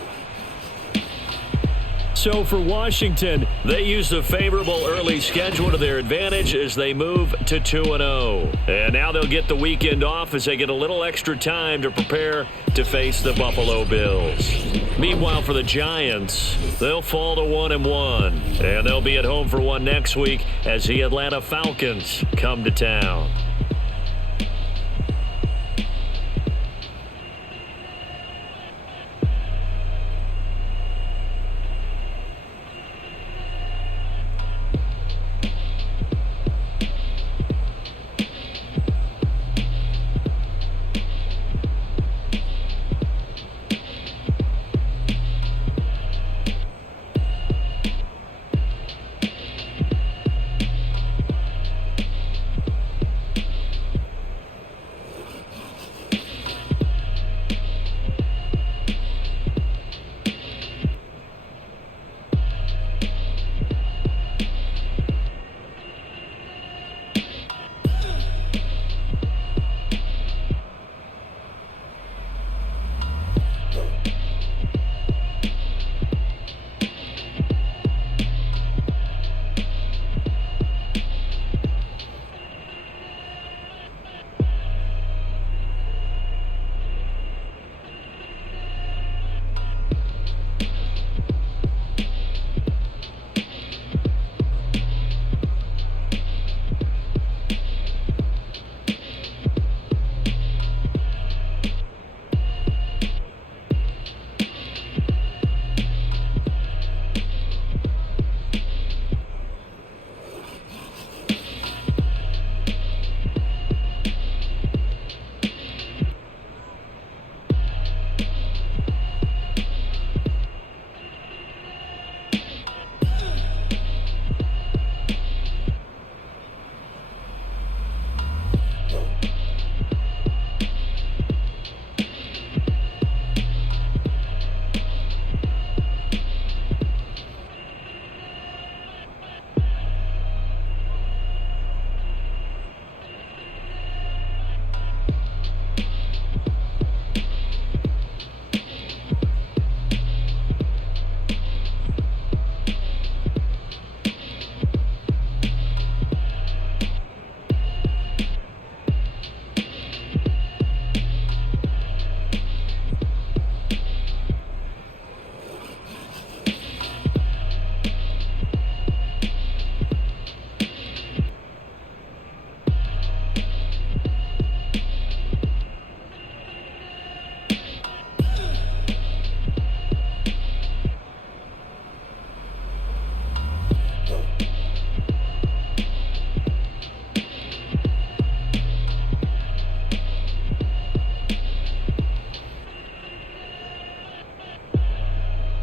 So for Washington, they use the favorable early schedule to their advantage as they move to 2-0. And now they'll get the weekend off as they get a little extra time to prepare to face the Buffalo Bills. Meanwhile, for the Giants, they'll fall to 1-1. And they'll be at home for one next week as the Atlanta Falcons come to town.